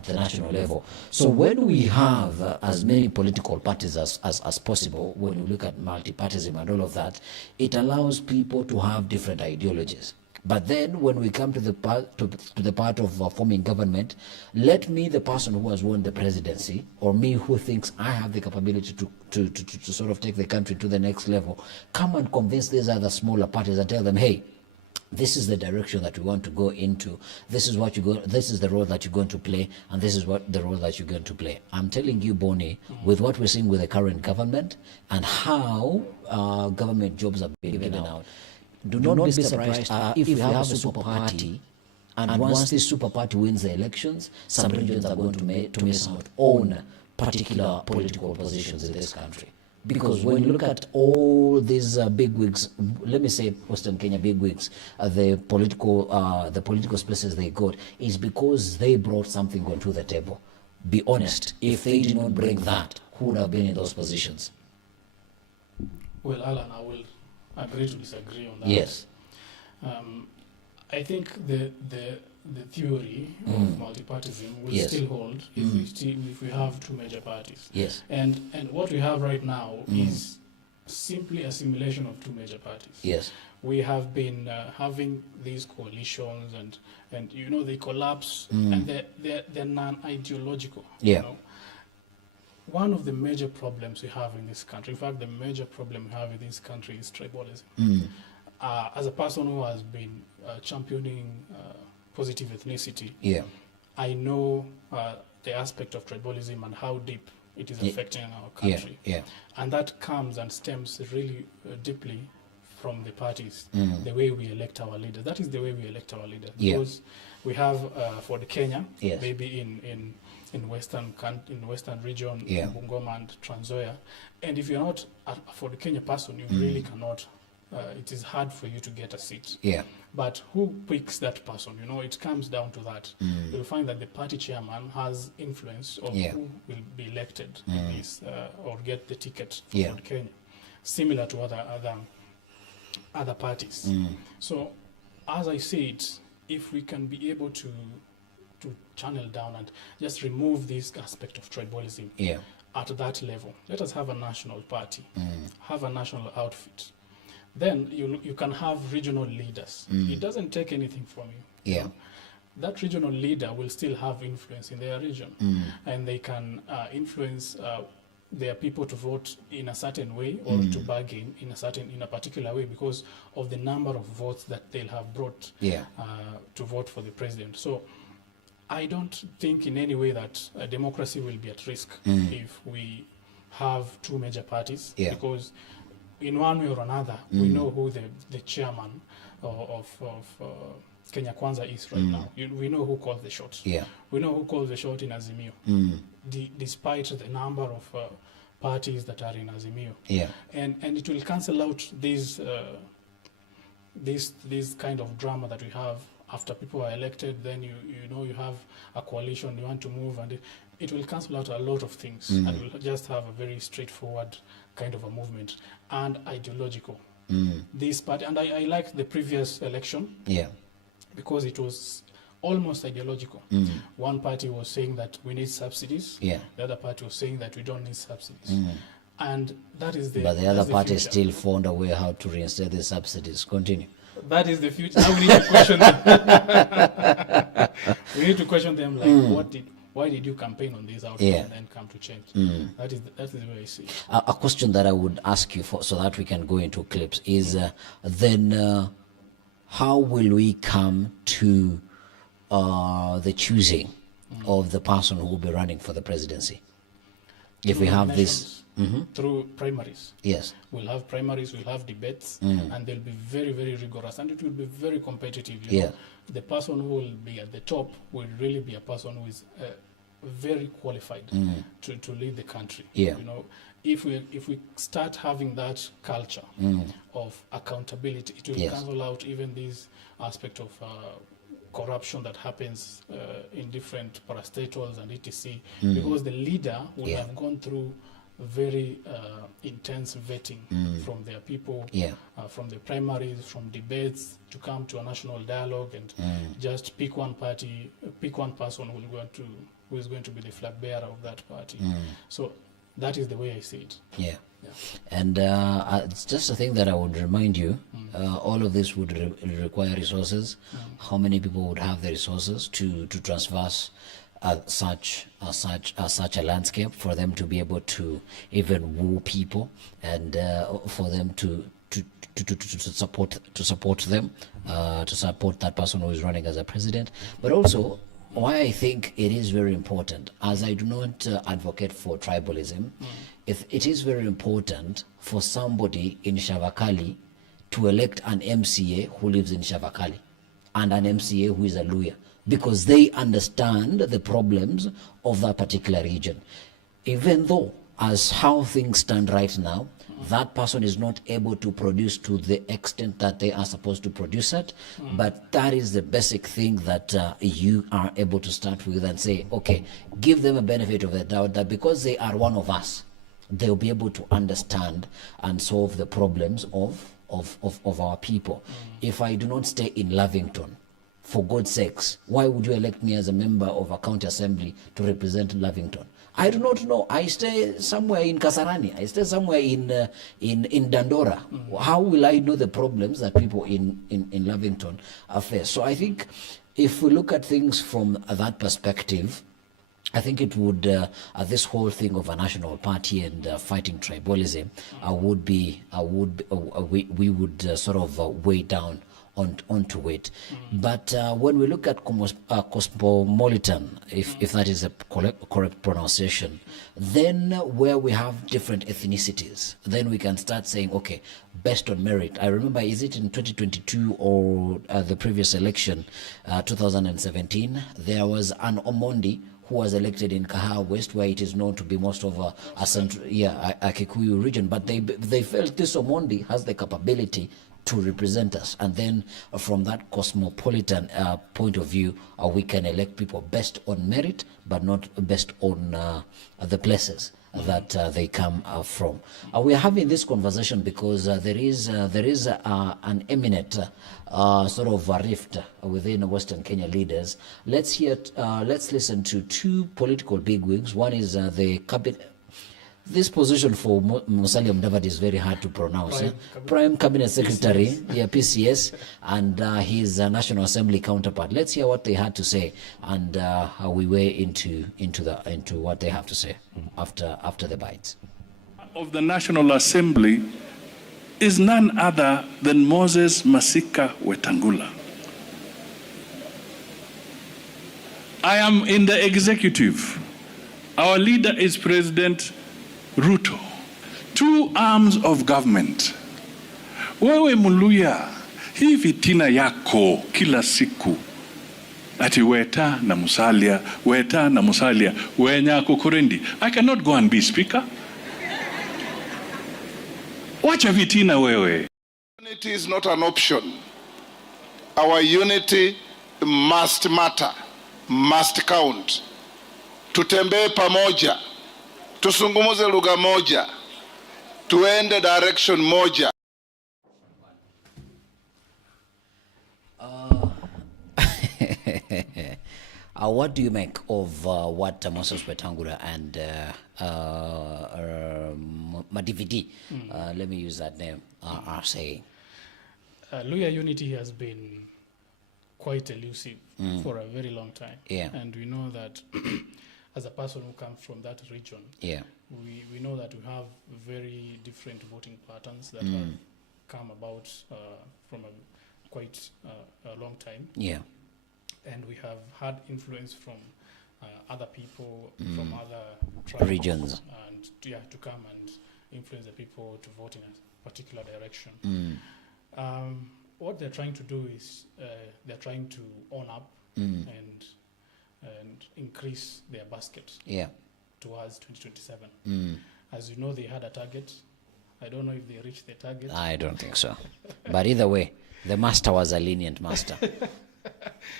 the national level? So when we have as many political parties as possible, when we look at multi-partyism and all of that, it allows people to have different ideologies. But then when we come to the part of forming government, let me, the person who has won the presidency, or me who thinks I have the capability to sort of take the country to the next level, come and convince these other smaller parties and tell them, hey, this is the direction that we want to go into. This is the role that you're going to play, and this is the role that you're going to play. I'm telling you, Bonnie, with what we're seeing with the current government and how government jobs are being given out, do not be surprised if we have a super party, and once this super party wins the elections, some regions are going to miss out on particular political positions in this country. Because when you look at all these bigwigs, let me say Western Kenya bigwigs, the political spaces they got, is because they brought something onto the table. Be honest, if they did not bring that, who would have been in those positions? Well, Alan, I will agree to disagree on that. Yes. I think the theory of multipartyism will still hold if we have two major parties. Yes. And what we have right now is simply a simulation of two major parties. Yes. We have been having these coalitions, and you know, they collapse, and they're non-ideological. Yeah. You know? One of the major problems we have in this country, in fact, the major problem we have in this country is tribalism. As a person who has been championing positive ethnicity, I know the aspect of tribalism and how deep it is affecting our country. And that comes and stems really deeply from the parties, the way we elect our leaders. That is the way we elect our leaders. Because we have for the Kenya, maybe in western region, Bungoma and Trans Nzoia, and if you're not for the Kenya person, you really cannot. It is hard for you to get a seat. But who picks that person? You know, it comes down to that. You'll find that the party chairman has influence of who will be elected in this, or get the ticket for Kenya, similar to other parties. So, as I said, if we can be able to channel down and just remove this aspect of tribalism at that level, let us have a national party, have a national outfit. Then you can have regional leaders. It doesn't take anything from you. You know? That regional leader will still have influence in their region, and they can influence their people to vote in a certain way, or to bargain in a particular way, because of the number of votes that they'll have brought to vote for the president. So I don't think in any way that democracy will be at risk if we have two major parties, because in one way or another, we know who the chairman of Kenya Kwanza is right now. We know who calls the shots. We know who calls the shot in Azimio, despite the number of parties that are in Azimio. And it will cancel out this kind of drama that we have after people are elected. Then you know, you have a coalition, you want to move, and it will cancel out a lot of things, and we'll just have a very straightforward kind of a movement and ideological. This party, and I like the previous election, because it was almost ideological. One party was saying that we need subsidies. Yeah. The other party was saying that we don't need subsidies. And that is the. But the other party future. still found a way how to reinstate the subsidies. Continue. That is the future. Now we need to question them. We need to question them like, why did you campaign on this outcome and then come to change? That is the way I see it. A question that I would ask you for, so that we can go into clips, is then how will we come to the choosing of the person who will be running for the presidency? If we have this. Through primaries. Yes. We'll have primaries, we'll have debates, and they'll be very, very rigorous, and it will be very competitive. You know? The person who will be at the top will really be a person who is very qualified to lead the country. You know, if we start having that culture of accountability, it will cancel out even this aspect of corruption that happens in different parastatals and etc. Because the leader will have gone through very intense vetting from their people, from the primaries, from debates, to come to a national dialogue and just pick one party, pick one person who is going to be the flag bearer of that party. So that is the way I see it. And it's just a thing that I would remind you, all of this would require resources. How many people would have the resources to transverse such a landscape, for them to be able to even woo people, and for them to support them, to support that person who is running as a president. But also, why I think it is very important, as I do not advocate for tribalism, it is very important for somebody in Shavakali to elect an MCA who lives in Shavakali and an MCA who is a lawyer, because they understand the problems of that particular region. Even though, as how things stand right now, that person is not able to produce to the extent that they are supposed to produce it, but that is the basic thing that you are able to start with and say, okay, give them a benefit of the doubt that because they are one of us, they'll be able to understand and solve the problems of our people. If I do not stay in Lavington, for God's sakes, why would you elect me as a member of a county assembly to represent Lavington? I do not know. I stay somewhere in Kasarani. I stay somewhere in Dandora. How will I know the problems that people in Lavington face? So I think if we look at things from that perspective, I think it would, this whole thing of a national party and fighting tribalism we would sort of weigh down onto it. But when we look at cosmopolitan, if that is a correct pronunciation, then where we have different ethnicities, then we can start saying, okay, based on merit. I remember, is it in 2022 or the previous election, 2017, there was an Omondi who was elected in Kahawa West, where it is known to be most of a Kikuyu region, but they felt this Omondi has the capability to represent us, and then from that cosmopolitan point of view, we can elect people based on merit, but not based on the places that they come from. We are having this conversation because there is an imminent sort of a rift within Western Kenya leaders. Let's listen to two political bigwigs. One is the cabinet. This position for Musalia Mudavadi is very hard to pronounce. Prime Cabinet Secretary, PCS, and his National Assembly counterpart. Let's hear what they had to say, and how we weigh into what they have to say after the bites. Of the National Assembly is none other than Moses Masika Wetangula. I am in the executive. Our leader is President Ruto. Two arms of government. Wewe Muluya, hii fitina yako kila siku ati weta na Musalia, wenyako kurendi. I cannot go and be speaker. Wacha fitina wewe. Unity is not an option. Our unity must matter, must count. Tutembee pamoja. Tusungumuze lugha moja, tuende direction moja. What do you make of what Moses Wetangula and Madividi, let me use that name, are saying? Luhya unity has been quite elusive for a very long time. Yeah. And we know that as a person who comes from that region, yeah, we know that we have very different voting patterns that have come about from a quite a long time. Yeah. And we have had influence from other people from other tribes regions, and to come and influence the people to vote in a particular direction. What they're trying to do is they're trying to own up and increase their basket towards 2027. As you know, they had a target. I don't know if they reached the target. I don't think so. But either way, the master was a lenient master.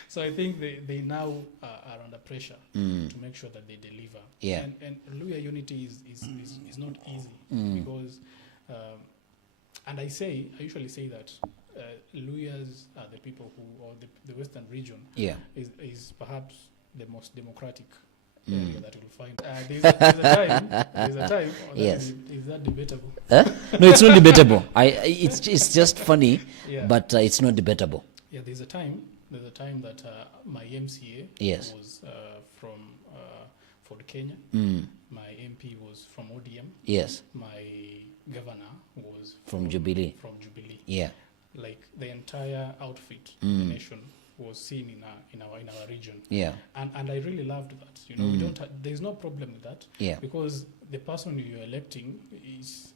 So I think they now are under pressure to make sure that they deliver. Yeah. And Luhya unity is not easy because, and I usually say that Luhyas are the people who, or the Western region, is perhaps the most democratic area that you'll find. There's a time. Yes. Is that debatable? No, it's not debatable. It's just funny, but it's not debatable. Yeah, there's a time that my MCA was from Ford Kenya. My MP was from ODM. Yes. My governor was from Jubilee. Yeah. Like the entire outfit, the nation was seen in our region. Yeah. And I really loved that. You know, there's no problem with that. Yeah. Because the person you're electing is,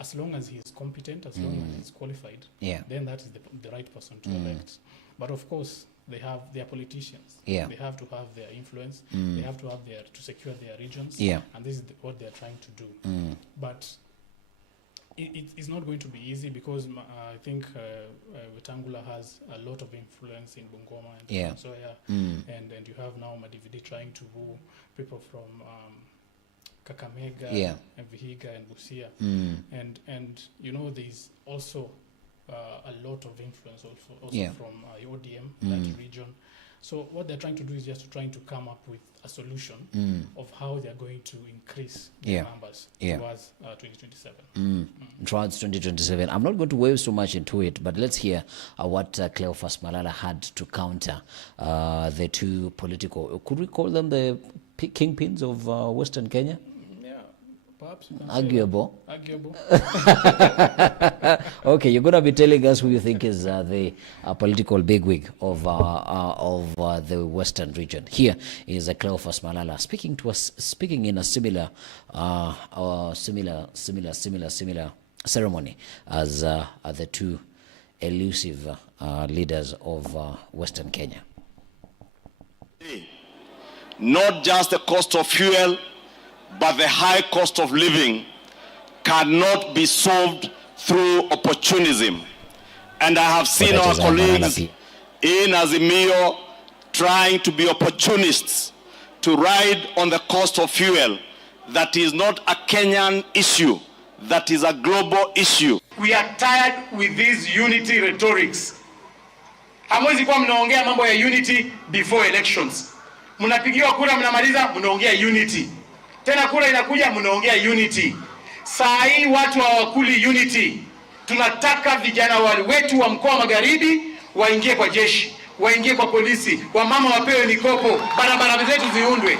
as long as he is competent, as long as he's qualified, then that is the right person to elect. But of course, they are politicians. Yeah. They have to have their influence. They have to have to secure their regions. Yeah. And this is what they're trying to do. But it's not going to be easy because I think Wetangula has a lot of influence in Bungoma and Soya, and you have now Madividi trying to woo people from Kakamega, and Vihiga and Busia, and you know there's also a lot of influence also from ODM, that region. So what they're trying to do is just trying to come up with a solution of how they're going to increase the numbers towards 2027. Towards 2027. I'm not going to wade so much into it, but let's hear what Cleophas Malala had to counter the two political, could we call them the kingpins of Western Kenya? Perhaps arguable. Okay, you're going to be telling us who you think is the political bigwig of the Western region. Here is Cleophas Malala speaking in a similar ceremony as the two elusive leaders of Western Kenya. Not just the cost of fuel, but the high cost of living cannot be solved through opportunism. And I have seen our colleagues in Azimio trying to be opportunists to ride on the cost of fuel. That is not a Kenyan issue. That is a global issue. We are tired with these unity rhetorics. Hamwezi kuwa mnaongea mambo ya unity before elections. Mnapigiwa kura, mnamaliza, mnaongea unity. Tena kura inakuja, mnaongea unity. Saa hii watu hawakuli unity. Tunataka vijana wetu wa mkoa Magharibi waingie kwa jeshi, waingie kwa polisi, wamama wapewe mikopo, barabara zetu ziundwe.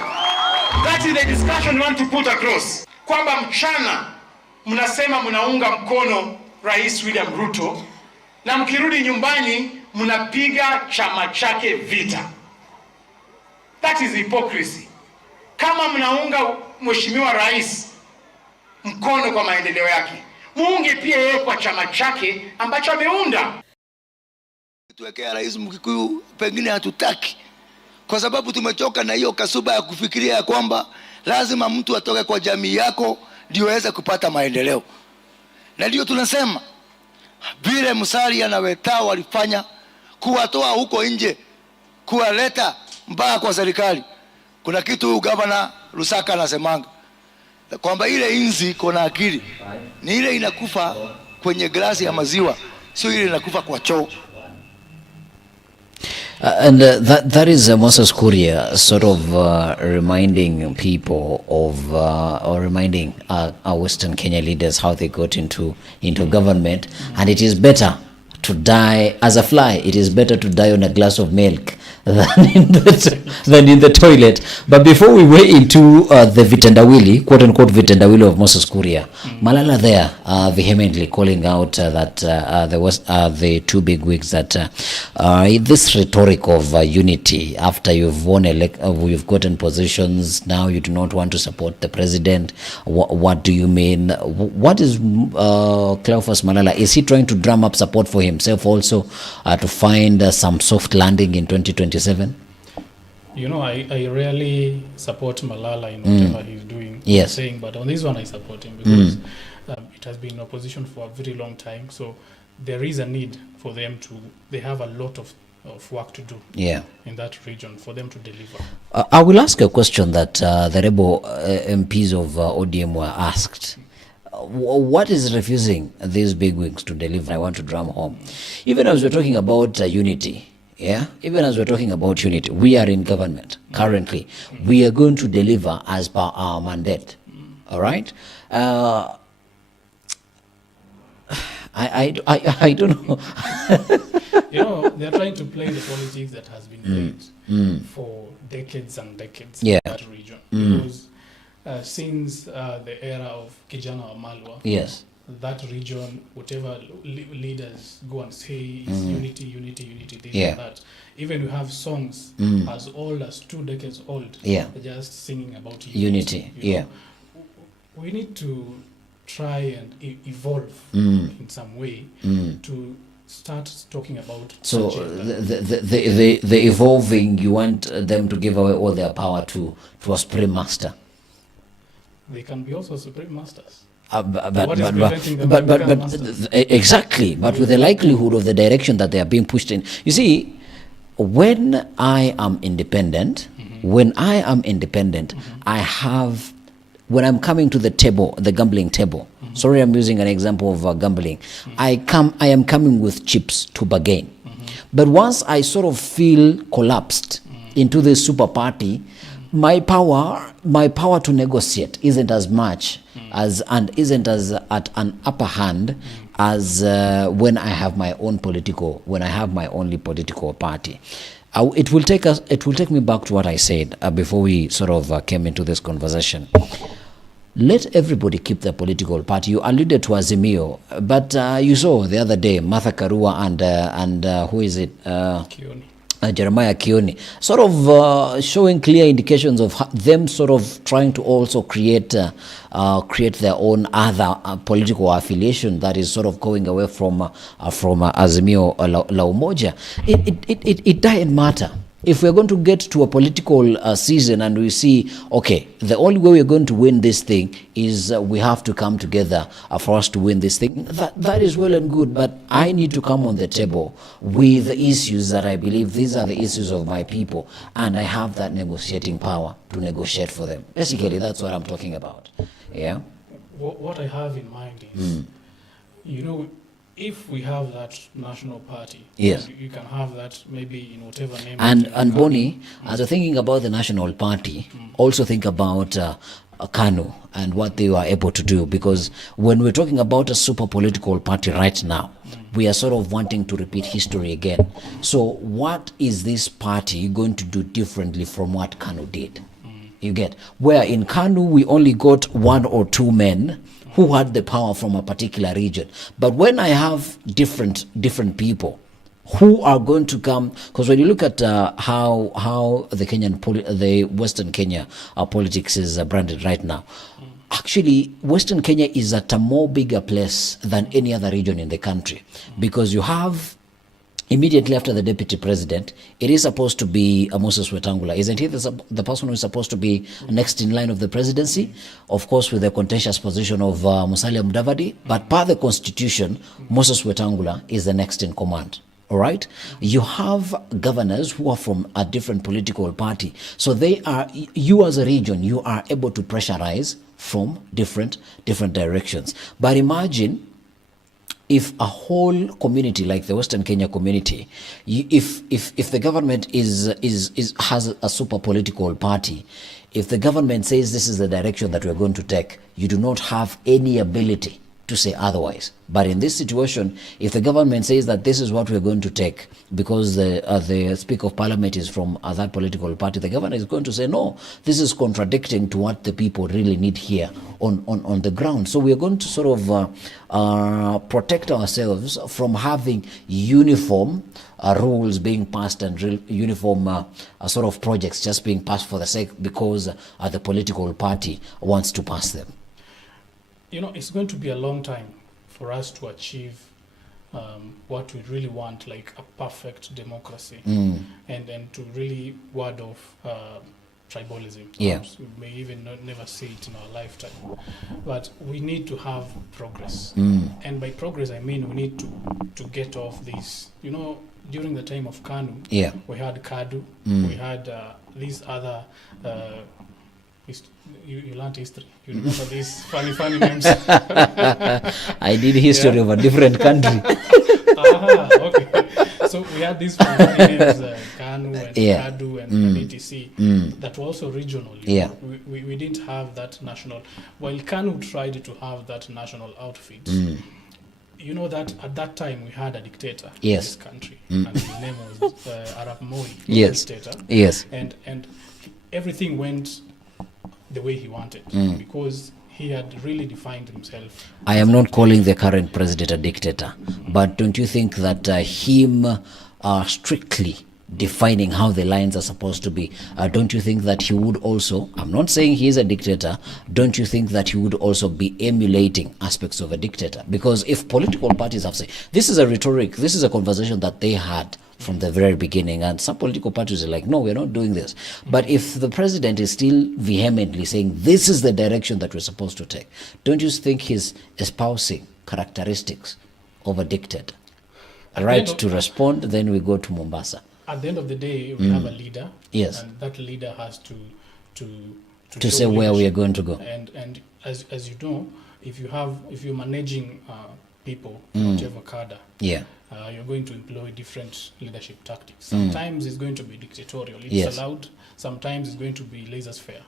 That is the discussion we want to put across. Kwamba mchana mnasema mnaunga mkono Rais William Ruto na mkirudi nyumbani mnapiga chama chake vita. That is hypocrisy. Kama mnaunga Mheshimiwa Rais mkono kwa maendeleo yake, muunge pia yeye kwa chama chake ambacho ameunda. Tuwekea rais Mkikuyu pengine hatutaki, kwa sababu tumechoka na hiyo kasuba ya kufikiria ya kwamba lazima mtu atoke kwa jamii yako ndio aweze kupata maendeleo. Na ndio tunasema vile Musalia na Weta walifanya kuwatoa huko nje kuwaleta mpaka kwa serikali. Kuna kitu gavana Lusaka anasemanga kwamba ile inzi kona akili ni ile inakufa kwenye glasi ya maziwa, sio ile inakufa kwa choo. That is Moses Kuria sort of reminding people of or reminding our Western Kenya leaders how they got into government, and it is better to die as a fly. It is better to die on a glass of milk than in the toilet. But before we went into the vitendawili, quote unquote vitendawili of Moses Kuria, Malala there vehemently calling out that there was the two big wigs that this rhetoric of unity after you've won you've gotten positions, now you do not want to support the president. What do you mean? What is Cleophas Malala? Is he trying to drum up support for himself also to find some soft landing in 2027? You know, I rarely support Malala in whatever he's doing. Yes. Saying, but on this one I support him because it has been in opposition for a very long time. So there is a need for them they have a lot of work to do in that region for them to deliver. I will ask a question that the rebel MPs of ODM were asked. What is refusing these big wigs to deliver? I want to drum home. Even as we're talking about unity, even as we're talking about unity, we are in government currently. We are going to deliver as per our mandate. All right? I don't know. You know, they're trying to play the politics that has been played for decades and decades in that region. Because since the era of Kijana Wamalwa, that region, whatever leaders go and say is unity, this and that. Even we have songs as old as 2 decades old, just singing about unity. You know? We need to try and evolve in some way to start talking about. So the evolving, you want them to give away all their power to a supreme master. They can be also supreme masters. Exactly, but with the likelihood of the direction that they are being pushed in. You see, when I am independent, when I'm coming to the table, the gambling table. Sorry, I'm using an example of gambling. I am coming with chips to bargain. But once I sort of feel collapsed into this super party, my power to negotiate isn't as much and isn't as at an upper hand as when I have my own political party. It will take me back to what I said before we sort of came into this conversation. Let everybody keep their political party. You alluded to Azimio, but you saw the other day Martha Karua and who is it? Jeremiah Kioni, sort of showing clear indications of them sort of trying to also create their own other political affiliation that is sort of going away from Azimio la Umoja. It doesn't matter. If we're going to get to a political season and we see, okay, the only way we're going to win this thing is we have to come together for us to win this thing, that is well and good, but I need to come on the table with the issues that I believe these are the issues of my people, and I have that negotiating power to negotiate for them. Basically, that's what I'm talking about. Yeah. What I have in mind is, you know, if we have that national party, you can have that maybe in whatever name. And Bonnie, as you're thinking about the national party, also think about KANU and what they were able to do. Because when we're talking about a super political party right now, we are sort of wanting to repeat history again. So what is this party going to do differently from what KANU did? You get? Where in KANU we only got 1 or 2 men who had the power from a particular region. But when I have different people who are going to come, because when you look at how the Western Kenya politics is branded right now, actually Western Kenya is at a more bigger place than any other region in the country, because you have immediately after the deputy president, it is supposed to be Moses Wetangula. Isn't he the person who is supposed to be next in line of the presidency? Of course, with the contentious position of Musalia Mudavadi. But per the constitution, Moses Wetangula is the next in command. All right? You have governors who are from a different political party. So you as a region, you are able to pressurize from different directions. But imagine if a whole community like the Western Kenya community, if the government has a super political party, if the government says this is the direction that we're going to take, you do not have any ability to say otherwise. But in this situation, if the government says that this is what we're going to take, because the Speaker of Parliament is from that political party, the governor is going to say, no, this is contradicting to what the people really need here on the ground. So we're going to sort of protect ourselves from having uniform rules being passed and uniform sort of projects just being passed for the sake because the political party wants to pass them. You know, it's going to be a long time for us to achieve what we really want, like a perfect democracy, and to really ward off tribalism. Yeah. We may even never see it in our lifetime. But we need to have progress. And by progress, I mean we need to get off this. You know, during the time of KANU, we had KADU, we had these other... You learned history. You remember these funny names? I did history of a different country. Okay. So we had these funny names, KANU and KADU and ATC, that were also regional. We didn't have that national. While KANU tried to have that national outfit, you know that at that time we had a dictator in this country, and his name was Arap Moi, dictator. And everything went the way he wanted, because he had really defined himself. I am not calling the current president a dictator, but don't you think that him strictly defining how the lines are supposed to be, don't you think that he would also, I'm not saying he is a dictator, don't you think that he would also be emulating aspects of a dictator? Because if political parties have said, this is a rhetoric, this is a conversation that they had from the very beginning, and some political parties are like, no, we're not doing this. But if the president is still vehemently saying this is the direction that we're supposed to take, don't you think he's espousing characteristics of a dictator? A right to respond, then we go to Mombasa. At the end of the day, we have a leader, and that leader has to say where we are going to go. And as you know, if you're managing people, whatever cadre, you're going to employ different leadership tactics. Sometimes it's going to be dictatorial. It's allowed. Sometimes it's going to be laissez-faire.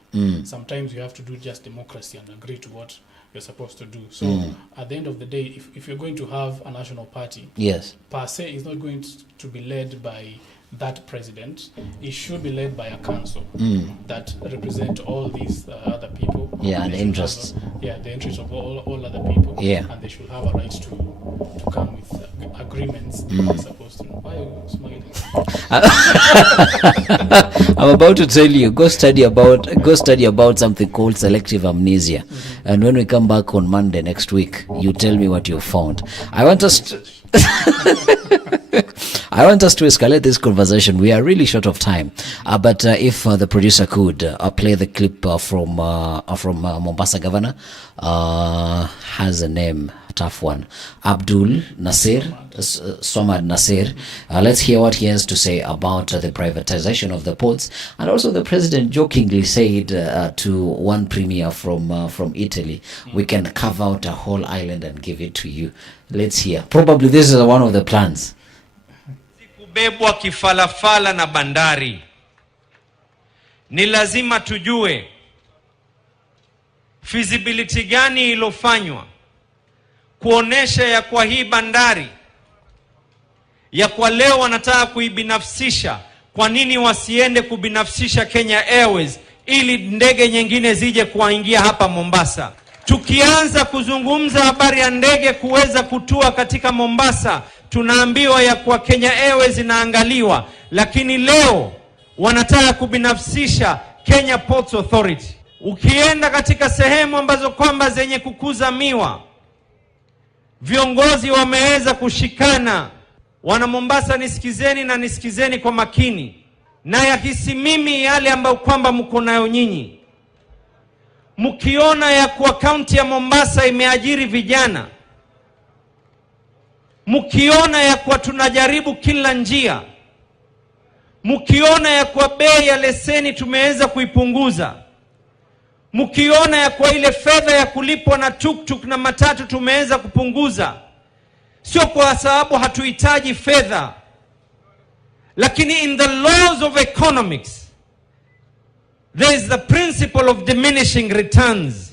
Sometimes you have to do just democracy and agree to what you're supposed to do. So at the end of the day, if you're going to have a national party, per se is not going to be led by that president. It should be led by a council that represent all these other people. And interests. The interests of all other people. And they should have a right to come with agreements they're supposed to. Why are you smiling? I'm about to tell you, go study about something called selective amnesia. And when we come back on Monday next week, you tell me what you found. I want us to escalate this conversation. We are really short of time, but if the producer could play the clip from Mombasa governor, has a name, tough one, Abdul Nasir, Somad Nasir. Let's hear what he has to say about the privatization of the ports, and also the president jokingly said to one premier from Italy, we can carve out a whole island and give it to you. Let's hear. Probably this is one of the plans. Kubebwa kifalafala na bandari. Ni lazima tujue feasibility gani ilofanywa kuonesha ya kwa hii bandari ya kwa leo wanataka kuibinafsisha. Kwa nini wasiende kubinafsisha Kenya Airways ili ndege nyingine zije kuingia hapa Mombasa? Tukianza kuzungumza habari ya ndege kuweza kutua katika Mombasa, tunaambiwa ya kwa Kenya Airways inaangaliwa, lakini leo wanataka kubinafsisha Kenya Ports Authority. Ukienda katika sehemu ambazo kwamba zenye kukuza miwa, viongozi wameweza kushikana. Wana Mombasa, nisikizeni na nisikizeni kwa makini, na yakisi mimi yale ambayo kwamba mko nayo nyinyi. Mkiona ya kwa kaunti ya Mombasa imeajiri vijana, mkiona ya kwa tunajaribu kila njia, mkiona ya kwa bei ya leseni tumeweza kuipunguza, mkiona ya kwa ile fedha ya kulipwa na tuktuk na matatu tumeweza kupunguza, sio kwa sababu hatuhitaji fedha, lakini in the laws of economics there is the principle of diminishing returns.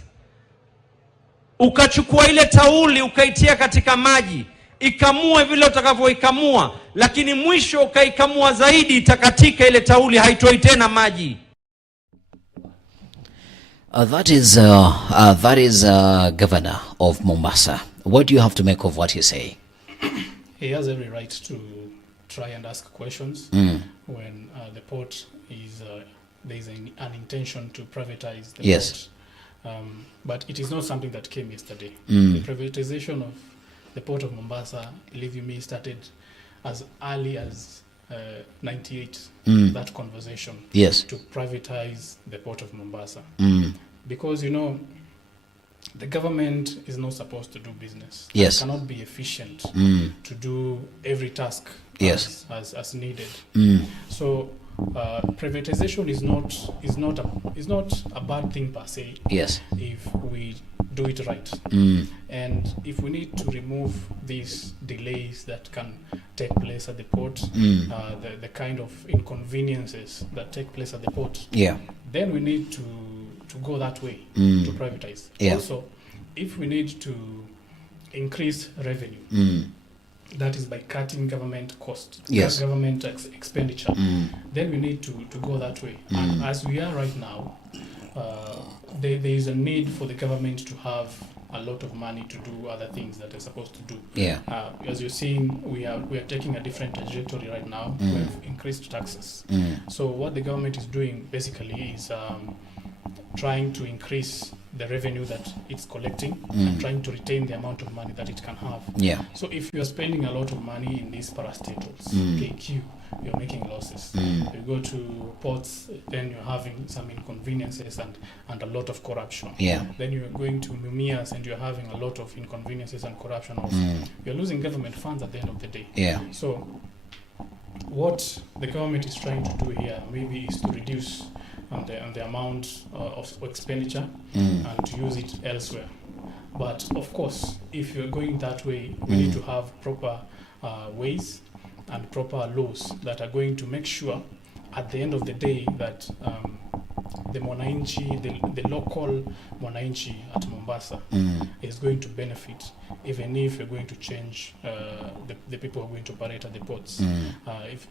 Ukachukua ile tauli ukaitia katika maji, ikamue vile utakavyoikamua, lakini mwisho ukaikamua zaidi, itakatika ile tauli, haitoi tena maji. That is Governor of Mombasa. What do you have to make of what he's saying? He has every right to try and ask questions when the port is there is an intention to privatize the port. But it is not something that came yesterday. The privatization of the port of Mombasa, believe you me, started as early as 98. That conversation to privatize the port of Mombasa, because you know the government is not supposed to do business. It cannot be efficient to do every task as needed. So privatization is not a bad thing per se. If we do it right, and if we need to remove these delays that can take place at the port, the kind of inconveniences that take place at the port, then we need to go that way to privatize. Also, if we need to increase revenue, that is by cutting government cost, government expenditure, then we need to go that way. And as we are right now, there is a need for the government to have a lot of money to do other things that they're supposed to do. As you're seeing, we are taking a different trajectory right now. We have increased taxes. So what the government is doing basically is trying to increase the revenue that it's collecting and trying to retain the amount of money that it can have. So if you're spending a lot of money in these parastatals, KQ, you're making losses. You go to ports, then you're having some inconveniences and a lot of corruption. Then you're going to Mumias and you're having a lot of inconveniences and corruption also. You're losing government funds at the end of the day. So what the government is trying to do here maybe is to reduce on the amount of expenditure and to use it elsewhere. But of course, if you're going that way, we need to have proper ways and proper laws that are going to make sure at the end of the day that the Mwananchi, the local Mwananchi at Mombasa is going to benefit, even if you're going to change the people who are going to operate at the ports.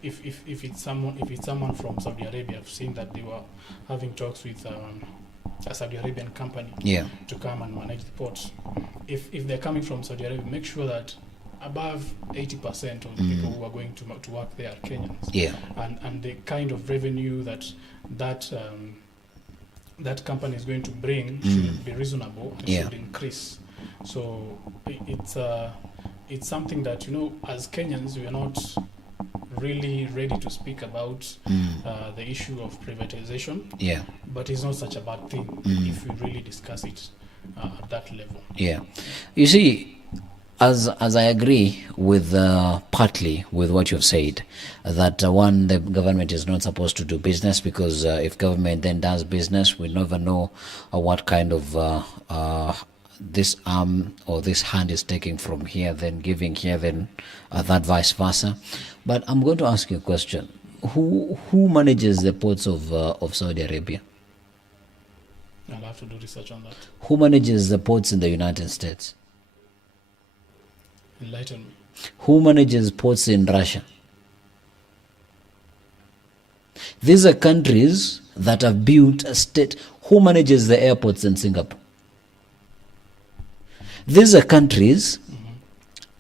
If it's someone from Saudi Arabia, I've seen that they were having talks with a Saudi Arabian company to come and manage the ports. If they're coming from Saudi Arabia, make sure that above 80% of the people who are going to work there are Kenyans. And the kind of revenue that company is going to bring should be reasonable and should increase. So it's something that, you know, as Kenyans, we are not really ready to speak about the issue of privatization. But it's not such a bad thing if we really discuss it at that level. You see, as I agree with partly with what you've said, that one, the government is not supposed to do business, because if government then does business, we never know what kind of this arm or this hand is taking from here, then giving here, then that vice versa. But I'm going to ask you a question. Who manages the ports of Saudi Arabia? I'll have to do research on that. Who manages the ports in the United States? Enlighten me. Who manages ports in Russia? These are countries that have built a state. Who manages the airports in Singapore? These are countries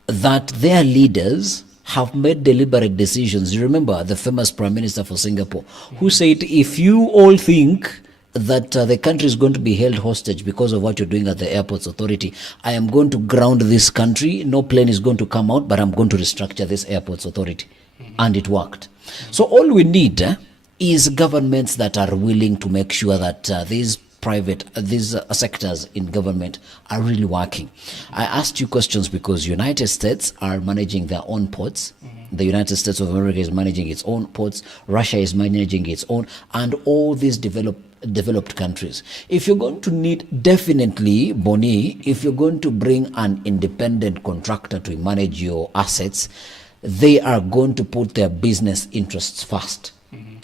that their leaders have made deliberate decisions. You remember the famous Prime Minister for Singapore, who said, if you all think that the country is going to be held hostage because of what you're doing at the Airports Authority, I am going to ground this country. No plane is going to come out, but I'm going to restructure this Airports Authority. And it worked. So all we need is governments that are willing to make sure that these sectors in government are really working. I asked you questions because United States are managing their own ports. The United States of America is managing its own ports. Russia is managing its own. And all these developed developed countries. If you're going to need, definitely, Boni, if you're going to bring an independent contractor to manage your assets, they are going to put their business interests first.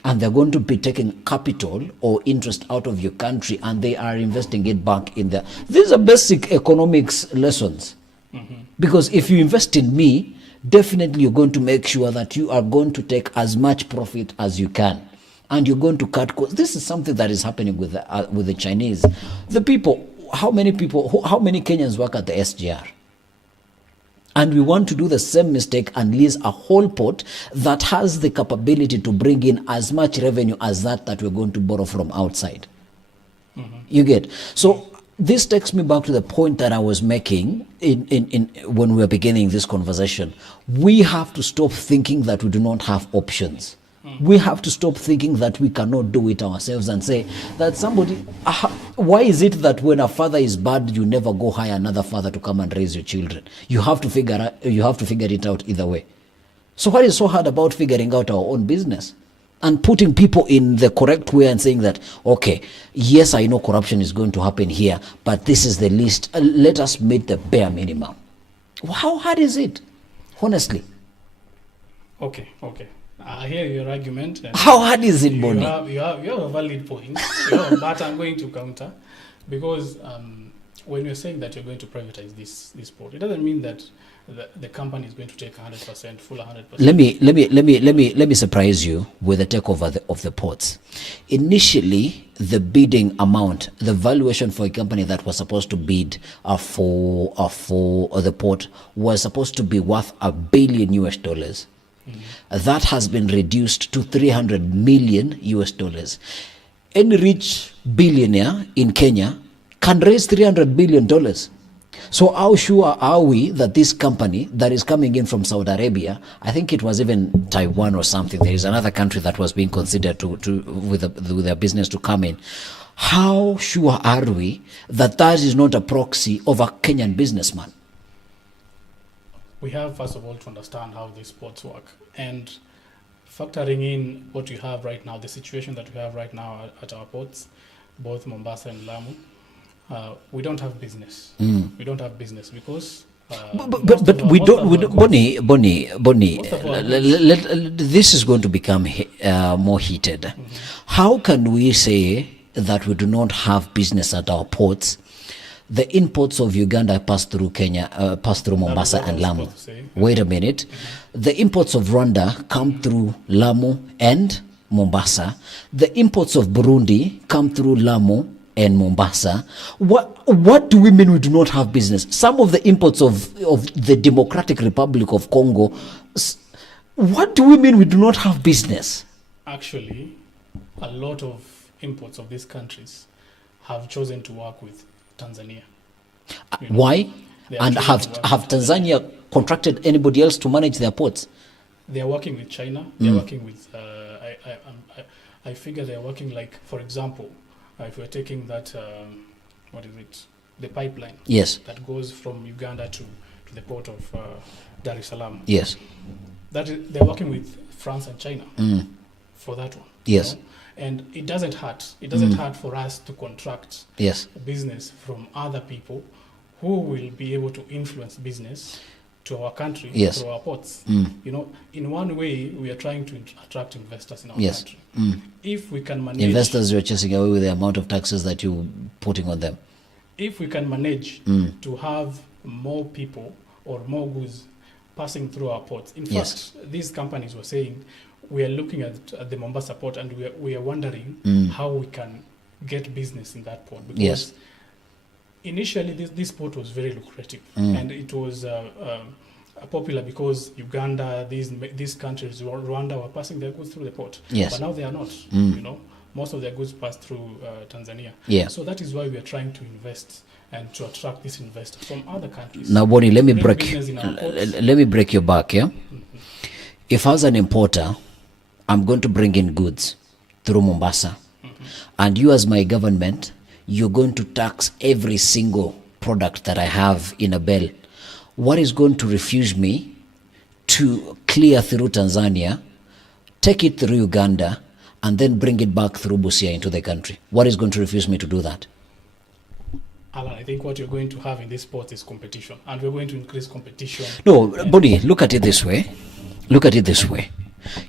And they're going to be taking capital or interest out of your country, and they are investing it back in there. These are basic economics lessons. Because if you invest in me, definitely you're going to make sure that you are going to take as much profit as you can. And you're going to cut costs. This is something that is happening with the Chinese. The people, how many Kenyans work at the SGR? And we want to do the same mistake and lease a whole port that has the capability to bring in as much revenue as that we're going to borrow from outside. You get? So this takes me back to the point that I was making when we were beginning this conversation. We have to stop thinking that we do not have options. We have to stop thinking that we cannot do it ourselves and say that somebody, why is it that when a father is bad, you never go hire another father to come and raise your children? You have to figure it out either way. So what is so hard about figuring out our own business and putting people in the correct way and saying that, okay, yes, I know corruption is going to happen here, but this is the least, let us meet the bare minimum. How hard is it? Honestly. Okay. I hear your argument. How hard is it, Boni? You have a valid point, but I'm going to counter, because when you're saying that you're going to privatize this port, it doesn't mean that the company is going to take 100%, full 100%. Let me surprise you with the takeover of the ports. Initially, the bidding amount, the valuation for a company that was supposed to bid for the port was supposed to be worth $1 billion. That has been reduced to $300 million. Any rich billionaire in Kenya can raise $300 billion. So how sure are we that this company that is coming in from Saudi Arabia, I think it was even Taiwan or something, there is another country that was being considered with their business to come in. How sure are we that is not a proxy of a Kenyan businessman? We have, first of all, to understand how these ports work, and factoring in what you have right now, the situation that we have right now at our ports, both Mombasa and Lamu, we don't have business. We don't have business because. But we don't. Bonnie. This is going to become more heated. How can we say that we do not have business at our ports? The imports of Uganda pass through Kenya, pass through Mombasa and Lamu. Wait a minute. The imports of Rwanda come through Lamu and Mombasa. The imports of Burundi come through Lamu and Mombasa. What do we mean we do not have business? Some of the imports of the Democratic Republic of Congo, what do we mean we do not have business? Actually, a lot of imports of these countries have chosen to work with Tanzania. Why? And have Tanzania contracted anybody else to manage their ports? They are working with China. They are working with. I figure they are working, like, for example, if we're taking that, what is it? The pipeline. Yes. That goes from Uganda to the port of Dar es Salaam. Yes. They're working with France and China for that one. Yes. You know? And it doesn't hurt. It doesn't hurt for us to contract business from other people who will be able to influence business to our country through our ports. You know, in one way, we are trying to attract investors in our country. If we can manage... Investors you're chasing away with the amount of taxes that you're putting on them. If we can manage to have more people or more goods passing through our ports. In fact, these companies were saying, we are looking at the Mombasa port and we are wondering how we can get business in that port. Because initially this port was very lucrative and it was popular because Uganda, these countries, Rwanda, were passing their goods through the port. But now they are not. You know, most of their goods pass through Tanzania. So that is why we are trying to invest and to attract these investors from other countries. Now, Bonnie, let me break your back. If as an importer, I'm going to bring in goods through Mombasa, and you as my government, you're going to tax every single product that I have in a bale. What is going to refuse me to clear through Tanzania, take it through Uganda, and then bring it back through Busia into the country? What is going to refuse me to do that? Alan, I think what you're going to have in this sport is competition, and we're going to increase competition. No, Bodi, look at it this way. Look at it this way.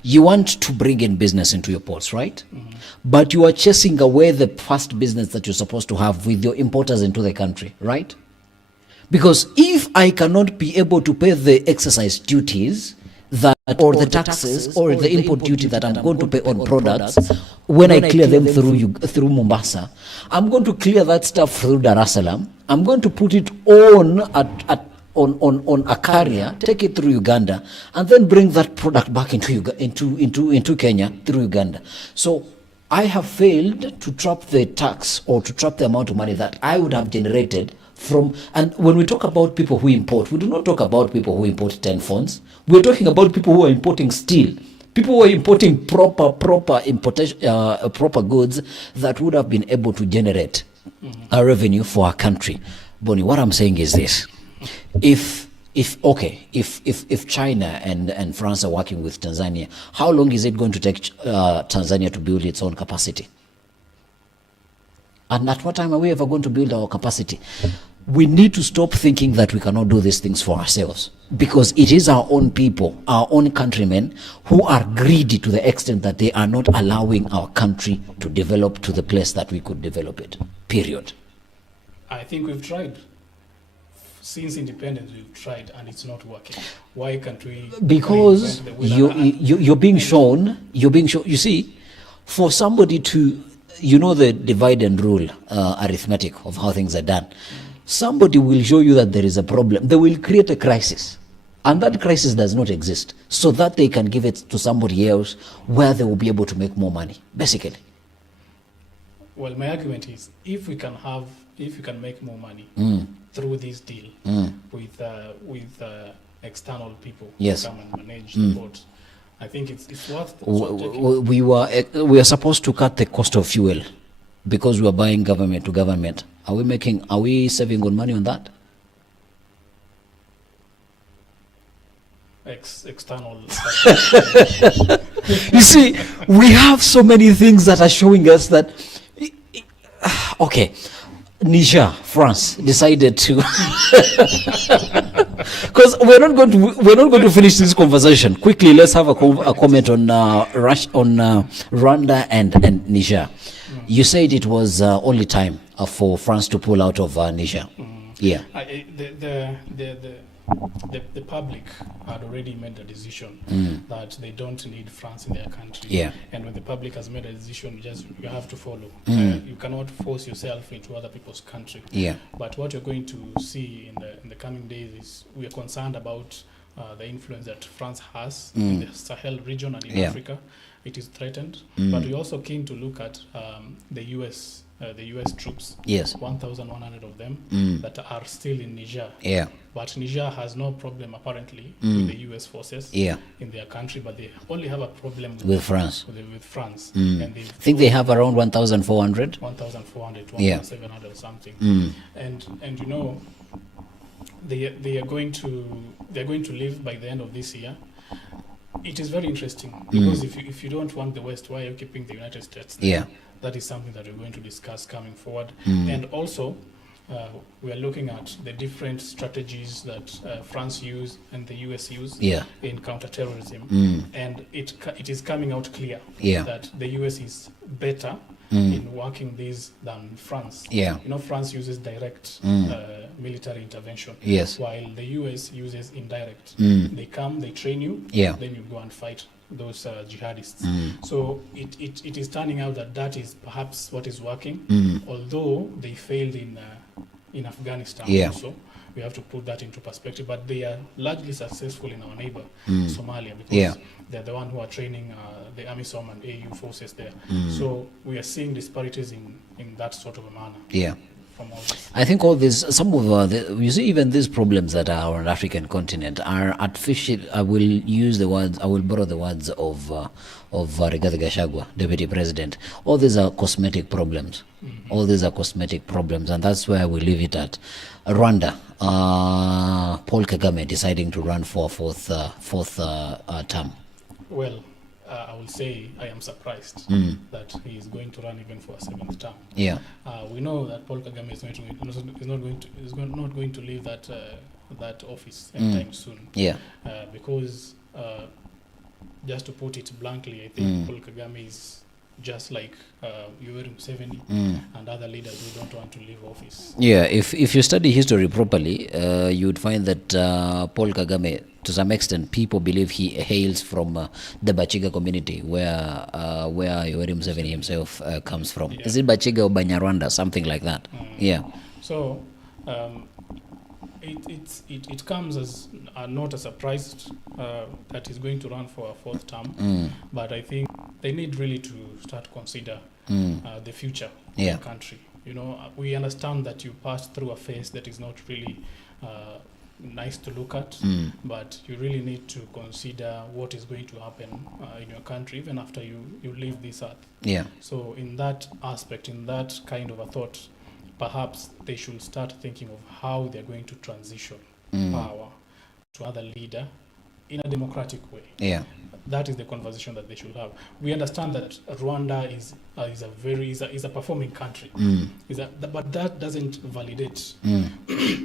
You want to bring in business into your ports, right? But you are chasing away the first business that you're supposed to have with your importers into the country, right? Because if I cannot be able to pay the excise duties that, or the taxes or the import duty that I'm going to pay on products when I clear them through Mombasa, I'm going to clear that stuff through Dar es Salaam. I'm going to put it on a carrier, take it through Uganda, and then bring that product back into Kenya through Uganda. So I have failed to trap the tax or to trap the amount of money that I would have generated from. And when we talk about people who import, we do not talk about people who import 10 phones. We're talking about people who are importing steel. People who are importing proper importation, proper goods that would have been able to generate a revenue for our country. Bonnie, what I'm saying is this: if China and France are working with Tanzania, how long is it going to take Tanzania to build its own capacity? And at what time are we ever going to build our capacity? We need to stop thinking that we cannot do these things for ourselves, because it is our own people, our own countrymen, who are greedy to the extent that they are not allowing our country to develop to the place that we could develop it. Period. I think we've tried. Since independence, we've tried, and it's not working. Why can't we? Because you're being shown. You see, for somebody to, the divide and rule arithmetic of how things are done. Somebody will show you that there is a problem. They will create a crisis, and that crisis does not exist, so that they can give it to somebody else where they will be able to make more money, basically. Well, my argument is, if we can make more money through this deal with external people who come and manage the port, I think it's worth taking. We are supposed to cut the cost of fuel because we are buying government to government. Are we saving on money on that? External. You see, we have so many things that are showing us that. Okay, Niger, France decided to, because we're not going to finish this conversation quickly. Let's have a comment on Rwanda and Niger. You said it was only time for France to pull out of Niger. Yeah. The public had already made a decision that they don't need France in their country. Yeah. And when the public has made a decision, you have to follow. You cannot force yourself into other people's country. Yeah. But what you're going to see in the coming days is we are concerned about the influence that France has in the Sahel region and in Africa. It is threatened. But we're also keen to look at the US troops. Yes. 1,100 of them that are still in Niger. Yeah. But Niger has no problem apparently with the US forces in their country, but they only have a problem with France. With France. And I think they have around 1,400. 1,400, 1,700 or something. And they are going to leave by the end of this year. It is very interesting because if you don't want the West, why are you keeping the United States there? Yeah. That is something that we're going to discuss coming forward. And also, we are looking at the different strategies that France use and the US use in counterterrorism. And it is coming out clear that the US is better in working these than France. Yeah. France uses direct military intervention, while the US uses indirect. They come, they train you, then you go and fight those jihadists. So it is turning out that is perhaps what is working, although they failed in Afghanistan also. We have to put that into perspective, but they are largely successful in our neighbor Somalia, because they're the one who are training the AMISOM and AU forces there. So we are seeing disparities in that sort of a manner. From all this. I think all this, some of you see, even these problems that are on the African continent are artificial. I will borrow the words of Rigathi Gachagua, Deputy President. All these are cosmetic problems. All these are cosmetic problems, and that's where we leave it at. Rwanda, Paul Kagame deciding to run for fourth term. Well, I will say I am surprised that he is going to run even for a 7th term. Yeah. We know that Paul Kagame is not going to leave that that office anytime soon. Yeah. Because just to put it blankly, I think Paul Kagame is just like Yoweri Museveni and other leaders who don't want to leave office. Yeah, if you study history properly, you would find that Paul Kagame, to some extent, people believe he hails from the Bachiga community, where Yoweri Museveni himself comes from. Yeah. Is it Bachiga or Banyarwanda, something like that? Yeah. So it comes as not a surprise that he's going to run for a 4th term, but I think they need really to start consider the future of the country. You know, we understand that you passed through a phase that is not really nice to look at, but you really need to consider what is going to happen in your country even after you leave this earth. Yeah. So in that aspect, in that kind of a thought, perhaps they should start thinking of how they're going to transition power to other leader in a democratic way. Yeah. That is the conversation that they should have. We understand that Rwanda is a performing country, but that doesn't validate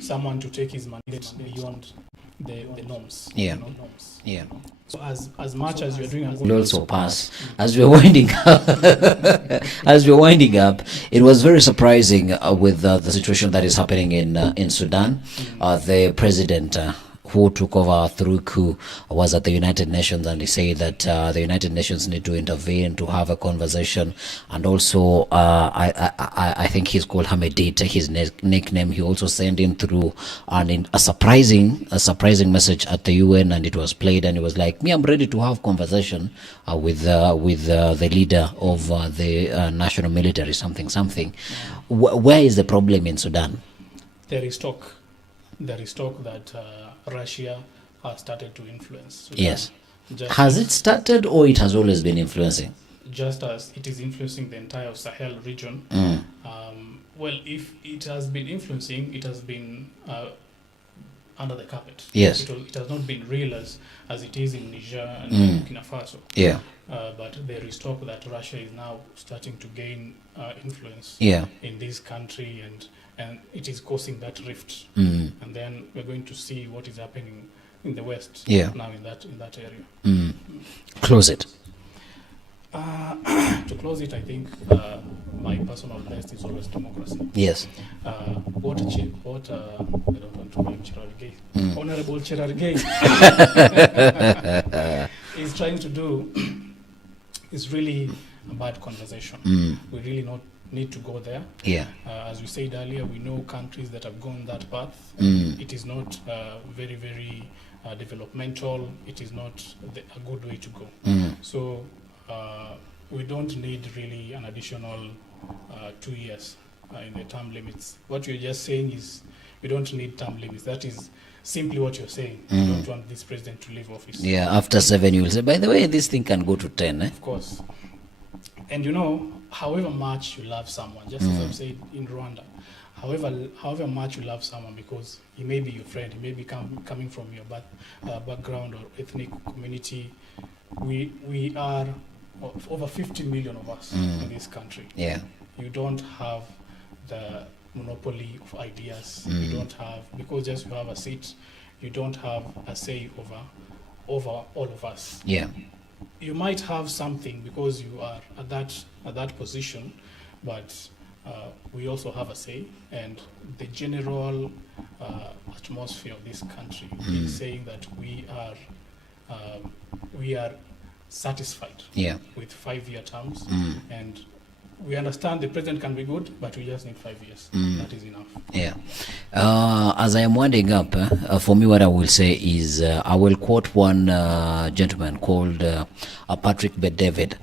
someone to take his mandate beyond the norms. Yeah. You know, norms. Yeah. So as much as you're doing, Will also pass. As we're winding up, it was very surprising with the situation that is happening in Sudan. The president who took over through coup was at the United Nations, and he said that the United Nations need to intervene to have a conversation. And also, I think he's called Hamedit, his nickname. He also sent him through a surprising message at the UN, and it was played. And he was like, "Me, I'm ready to have conversation with the leader of the national military, something." Where is the problem in Sudan? There is talk that Russia has started to influence Sudan. Yes. Has it started, or it has always been influencing? Just as it is influencing the entire Sahel region. Well, if it has been influencing, it has been under the carpet. Yes. It has not been real as it is in Niger and Burkina Faso. Yeah. But there is talk that Russia is now starting to gain influence in this country, and it is causing that rift. And then we're going to see what is happening in the West now in that area. Close it. To close it, I think my personal best is always democracy. Yes. What I don't want to call him Cherargei. Honorable Cherargei is trying to do is really a bad conversation. We really need to go there. Yeah. As we said earlier, we know countries that have gone that path. It is not very, very developmental. It is not a good way to go. So we don't need really an additional 2 years in the term limits. What you're just saying is we don't need term limits. That is simply what you're saying. You don't want this president to leave office. Yeah, after 7 you will say, by the way, this thing can go to 10. Of course. And you know, however much you love someone, just as I've said in Rwanda, however much you love someone, because he may be your friend, he may be coming from your background or ethnic community, we are over 50 million of us in this country. Yeah. You don't have the monopoly of ideas. You don't have, because just you have a seat, you don't have a say over all of us. Yeah. You might have something because you are at that position, but we also have a say, and the general atmosphere of this country is saying that we are satisfied with 5-year terms, and we understand the president can be good, but we just need 5 years. That is enough. Yeah. As I am winding up, for me, what I will say is I will quote one gentleman called Patrick Bet-David.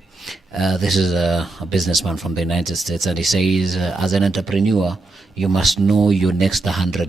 This is a businessman from the United States, and he says, as an entrepreneur, you must know your next 100